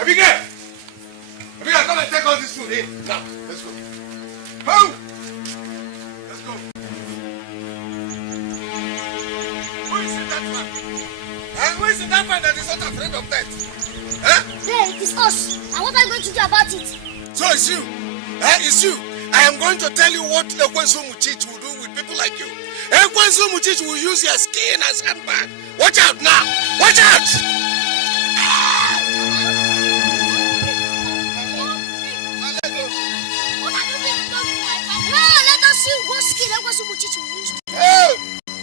Abigail! Abigail, come and take all this food in. Now, let's go. Ho! Let's go. Who is in that man? Who is in that man that is not afraid of death? Huh? There, it is us. And what are you going to do about it? So it's you. It's you. I am going to tell you what Ekwensu Muchich will do with people like you. Ekwensu Muchich will use your skin as handbag. Watch out now. Watch out.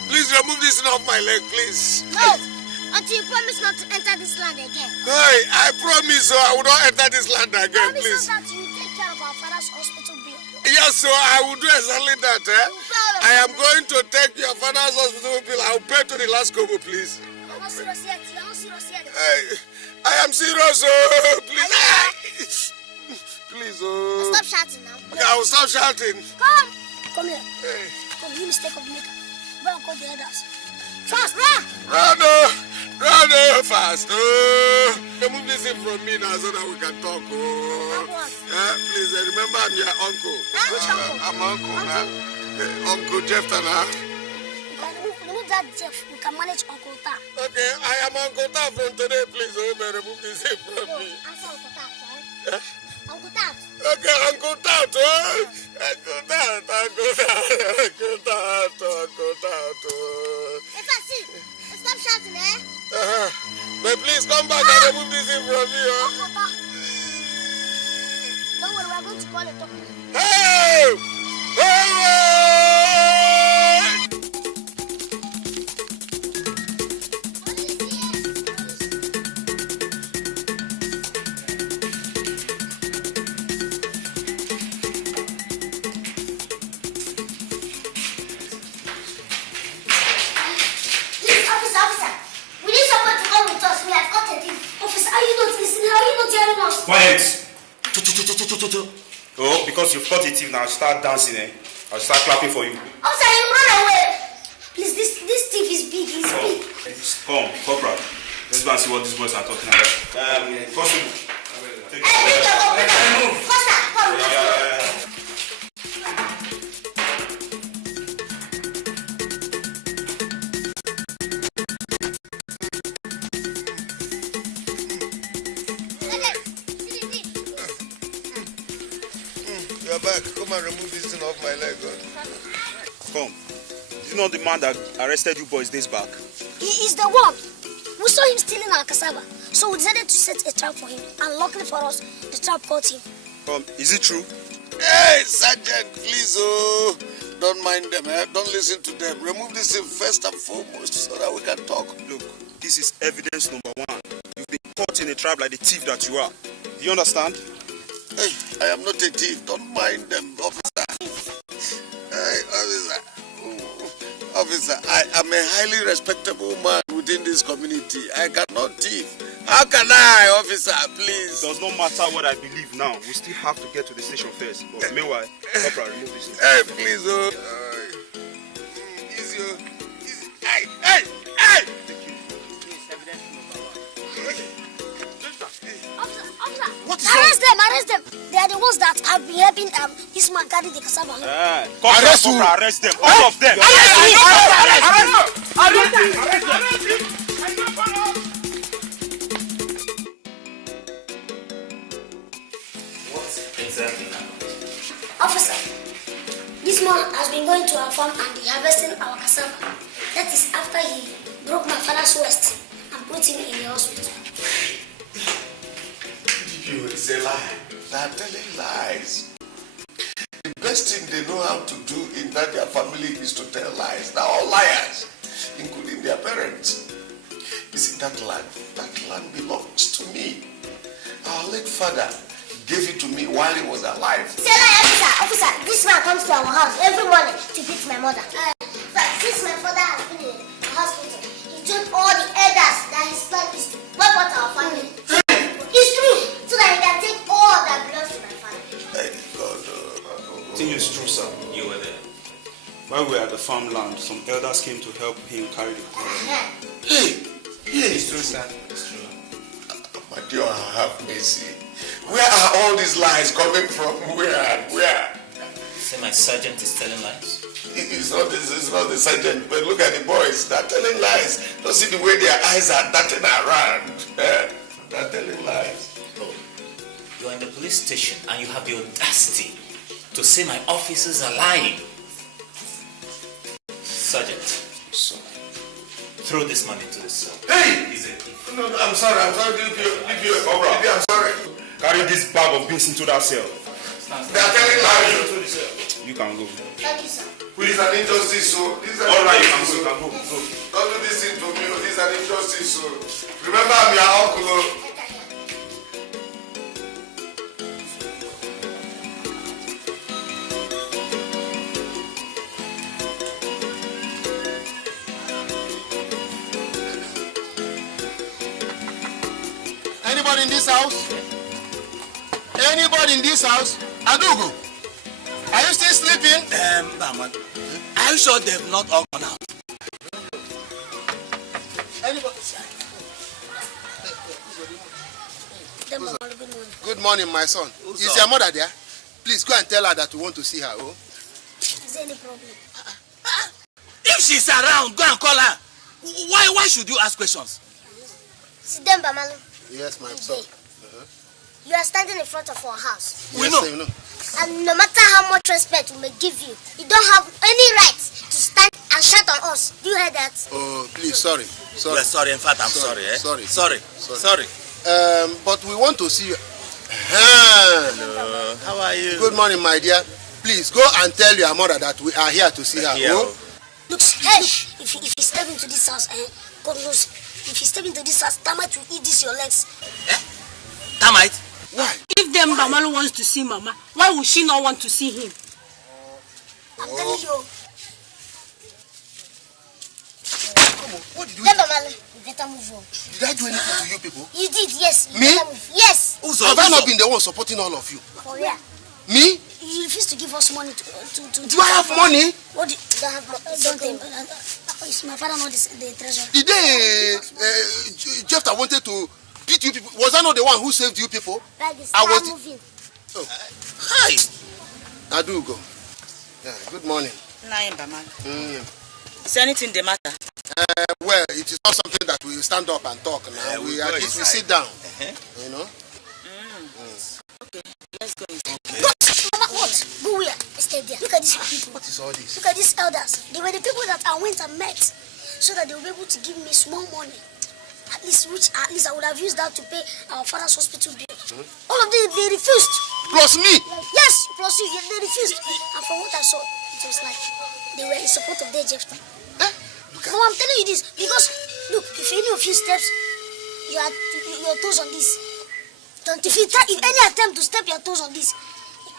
Please remove this off my leg, please. No, until you promise not to enter this land again. Hey, I promise I will not enter this land again, Promise please. us that you will take care of our father's hospital bill. Yes, so I will do exactly that. I am going to take your father's hospital bill. I will pay to the last kobo, please. You're not serious yet. You're not serious yet. I am serious, please. Please, Stop shouting now. Okay, I will stop shouting. Come here. Come, you mistake of maker. Go and call the others. Fast, run! Run, fast. Remove this thing from me now so that we can talk. Please, remember I'm your uncle. Which uncle? I'm uncle now. Uncle Jeffa now. Remove that Jeff. We can manage Uncle Ta. Okay, I am Uncle Ta from today. Please, remove this thing from me. Answer Uncle Ta, right? Uncle Ta. Okay, Uncle Tat, Uncle Tat. If I see, stop shouting, But please come back and remove this thing from me, Don't worry, we're going to call a doctor. Hey! Quiet! Oh, because you've caught a thief now, start dancing, I'll start clapping for you. Officer, you run away! Please, this thief is big, he's big. Come, Corporal. Let's go and see what these boys are talking about. Constable. Take it. Move! Faster, come! You are back. Come and remove this thing off my leg. Come. Is it not the man that arrested you boys days back? He is the one. We saw him stealing our cassava, so we decided to set a trap for him. And luckily for us, the trap caught him. Is it true? Hey, Sergeant, please, don't mind them. Don't listen to them. Remove this thing first and foremost so that we can talk. Look, this is evidence number one. You've been caught in a trap like the thief that you are. Do you understand? Hey, I am not a thief. Don't mind them, officer. Hey, officer. Officer, I am a highly respectable man within this community. I cannot thief. How can I, officer, please? It does not matter what I believe now. We still have to get to the station first. But meanwhile, Corporal, remove this thing. Hey, please, easy, easy. Hey! Officer, what is arrest them. They are the ones that have been helping this man carry the cassava. Arrest them, all of them. What exactly happened? Officer, this man has been going to our farm and harvesting our cassava. That is after he broke my father's waist and put him in the hospital. It's a lie. They are telling lies. The best thing they know how to do in that their family is to tell lies. They are all liars, including their parents. You see, that land belongs to me. Our late father gave it to me while he was alive. Say lie, officer, this man comes to our house every morning to beat my mother. Since my father has been in the hospital, he told all the elders that his plan is to wipe out our family. It's true, so that he can take all that belongs to my family. Thank God. I think it's true, sir. You were there. While we were at the farmland, some elders came to help him carry the corn. Hey, It's true, sir. It's true. my dear, have mercy. Where are all these lies coming from? Where? Say my sergeant is telling lies? It's not the sergeant, but look at the boys. They're telling lies. Don't see the way their eyes are darting around. They're telling lies. Oh, you're in the police station and you have the audacity to say my officers are lying. Sergeant, throw this man into the cell. Hey! No, I'm sorry. Give you a cobra. I'm sorry. Carry this bag of beans into that cell. They're telling lies. You can go. Thank you, sir. This is an injustice, so. All right, you can go. Don't do this thing to me. This is an injustice, so. Remember, I'm your uncle. Anybody in this house? Anybody in this house? Adugu, are you still sleeping? Baman, are you sure they've not all gone out? Anybody? Good morning, my son. Is your mother there? Please go and tell her that we want to see her. Oh? Is there any problem? If she's around, go and call her. Why should you ask questions? Sit down, Bamalu. Yes, my son. You are standing in front of our house. We know. And no matter how much respect we may give you, you don't have any right to stand and shout on us. Do you hear that? Oh, please, sorry. Yes, sorry. In fact, I'm sorry. Sorry. But we want to see you. Hello. How are you? Good morning, my dear. Please go and tell your mother that we are here to see her. Oh? Look, hey, if you step into this house, God knows, if you step into this house, termite will eat this your legs. Termite? Why? If them Bamalu wants to see Mama, why would she not want to see him? I'm telling you. Come on, what did you do? Bamalu, you better move on. Did I do anything to you people? You did, yes. Me? Yes. Have I not been the one supporting all of you? For real. Me? You refuse to give us money to Do I have money? What do you don't have money? Don't tell me. Is my father not the treasurer? The day Jeffa wanted to beat you people, was I not the one who saved you people? I was moving. Oh. Hi. Adugo. Yeah, good morning. Is there anything the matter? Well, it is not something that we stand up and talk now. We at least we sit down. You know? Okay, let's go inside. Mama, what? Go where? Stay there. Look at these people. What is all this? Look at these elders. They were the people that I went and met so that they will be able to give me small money. At least I would have used that to pay our father's hospital bill. All of them, they refused. Plus me? Yes, plus you. They refused. And from what I saw, it was like they were in support of their Jeffa. No, I'm telling you this because, look, if any of you steps your toes on this, if any attempt to step your toes on this,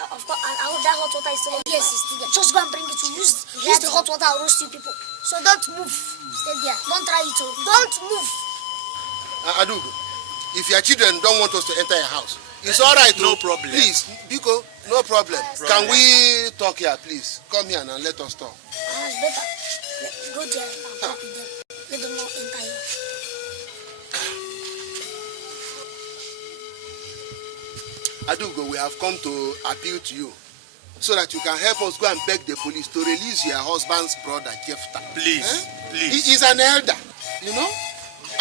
of course, I hope that hot water is still on. Yes, it's still there. Just go and bring it to use the hot water and roast you people. So don't move. Stay there. Don't try it. Don't move. Adugo, if your children don't want us to enter your house, it's all right. No problem. Please, Biko, no problem. Can we talk here, please? Come here and let us talk. It's better. Go there and talk with them. Let them not enter here. Adugo, we have come to appeal to you so that you can help us go and beg the police to release your husband's brother, Jeffa. Please, please. He is an elder, you know?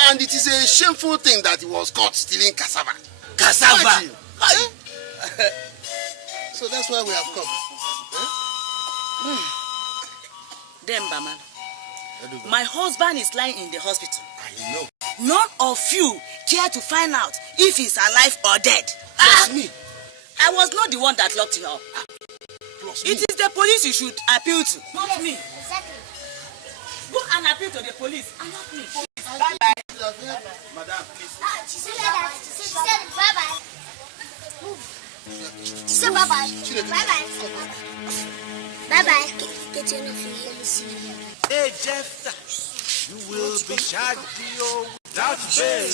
And it is a shameful thing that he was caught stealing cassava. Cassava? So that's why we have come. Then, Bama, my husband is lying in the hospital. I know. None of you care to find out if he's alive or dead. Plus me. I was not the one that locked him up. It is the police you should appeal to, not me. Exactly. Go and appeal to the police and not me. Bye-bye. Madam, please. She said that. She said bye-bye. She said bye-bye. Bye-bye. Bye-bye. Get your enough here. Let me see. Hey, Jeffa, you will be charged without bail.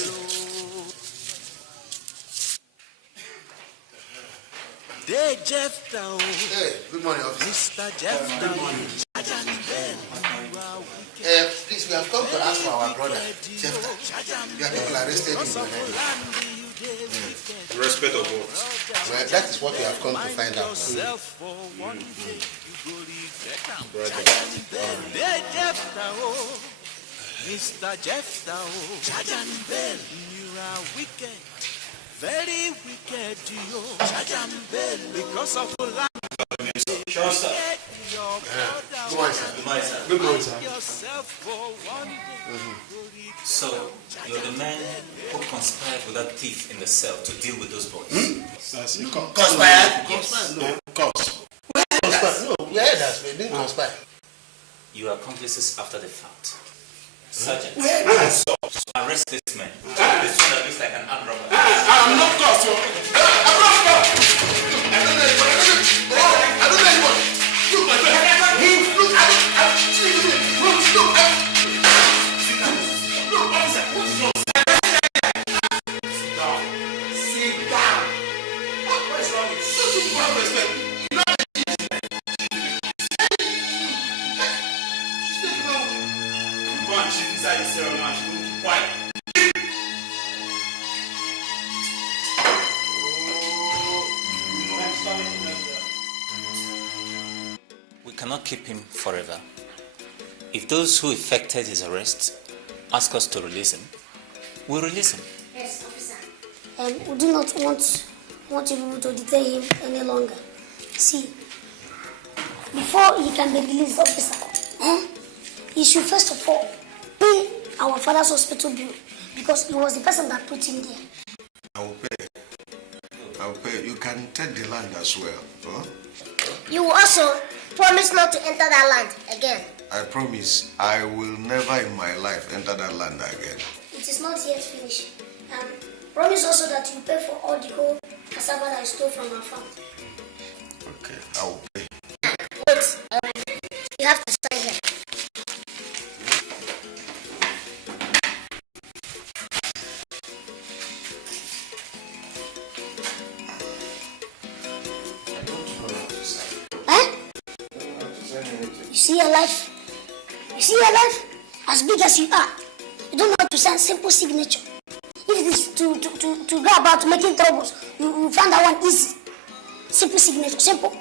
Hey, Jeffa. Hey, good morning, officer. Mr. Jeffa. Good morning. Please, we have come to ask for our brother, Jeffa. We have people arrested in the Respect of what? Well, that is what we have come to find out. Mr. Jeffa, charge and bail. You are wicked, very wicked, you charge and bail because of the land. Sure, sir. Good morning, sir. Good morning, sir. Good morning, sir. So, you're the man who conspired with that thief in the cell to deal with those boys? Conspired? Yes. No, conspire. No, we heard that. We didn't conspire. You are accomplices after the fact. Sergeant, arrest this man. This one that looks like an armed robber. I'm not caught. I'm not caught. I don't know anybody. I don't know anybody. Look, my friend. Look, look, officer. Sit down. What is wrong with you? You have respect. You know Go and chief inside the cell now. She will keep quiet. We cannot keep him forever. If those who effected his arrest ask us to release him, we'll release him. Yes, officer. We do not want you to detain him any longer. See, before he can be released, officer, he should first of all pay our father's hospital bill because he was the person that put him there. I will pay. I will pay. You can take the land as well. Huh? You will also promise not to enter that land again. I promise I will never in my life enter that land again. It is not yet finished. Promise also that you pay for all the whole cassava that I stole from our farm. Okay, I will pay. Wait, you have to sign here. You see your life? You see your life? As big as you are, you don't know how to sign simple signature. If it is to go about making troubles, you find that one easy. Simple signature, simple.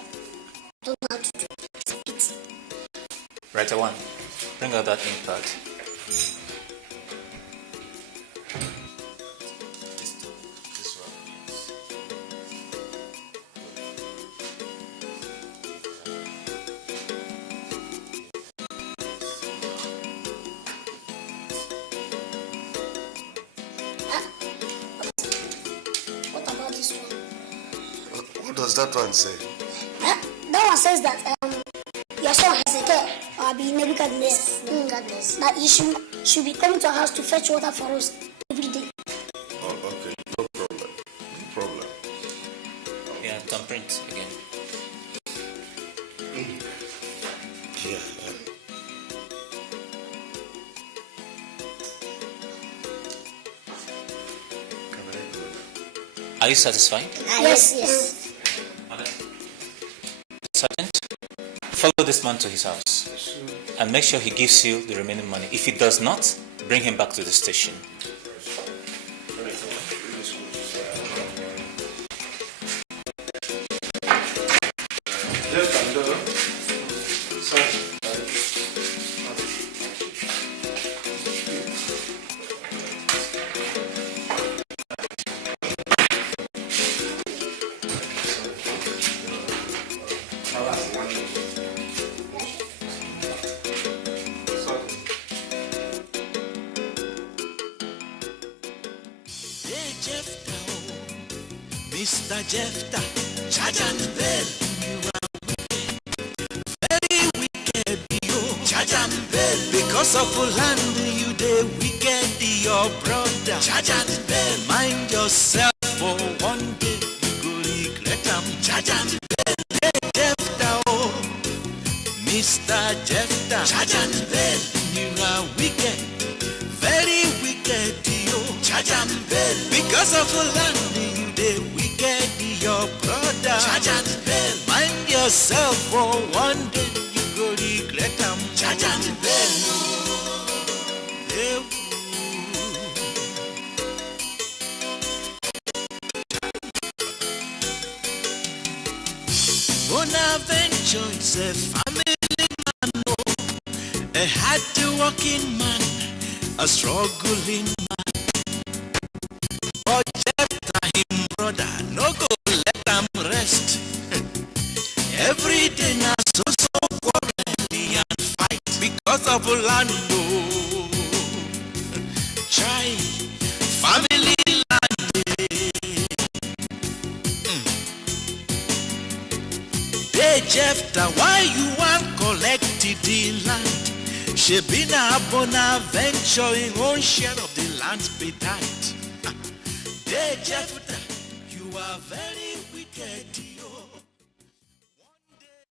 Don't know how to do it. It's a pity. Writer one, bring out that ink pad. What does that one say? That one says that your son has a care or be Nebuchadnezzar. That you should be coming to our house to fetch water for us every day. Oh, okay. No problem. No problem. Yeah, thumbprint again. Yeah. Are you satisfied? Yes. Sergeant, follow this man to his house and make sure he gives you the remaining money. If he does not, bring him back to the station. Mr. Jeffa, charge and bell. You are wicked, very wicked, yo. Charge and bell. Because of land, you dey wicked, your brother. Charge and bell. Mind yourself for one day, you go regret them. Charge and bell. Hey, Jeffa, oh. Mr. Jeffa, charge and bell. You are wicked, very wicked, yo. Charge and bell. Because of land, you dey wicked, your brother. Charge and bell. Mind yourself for one day, you go regret them. Charge and bell. Hey. Bonaventure is a family man, no. A hard-working man, a struggling man. But Jeffa, him brother, no go let him rest. Every day na so quarrel and fight because of land, no. Try family land. Hey Jeffa, why you want collect the land? She been a Bonaventure in own share of the land be that. Hey Jeffa, you are very wicked.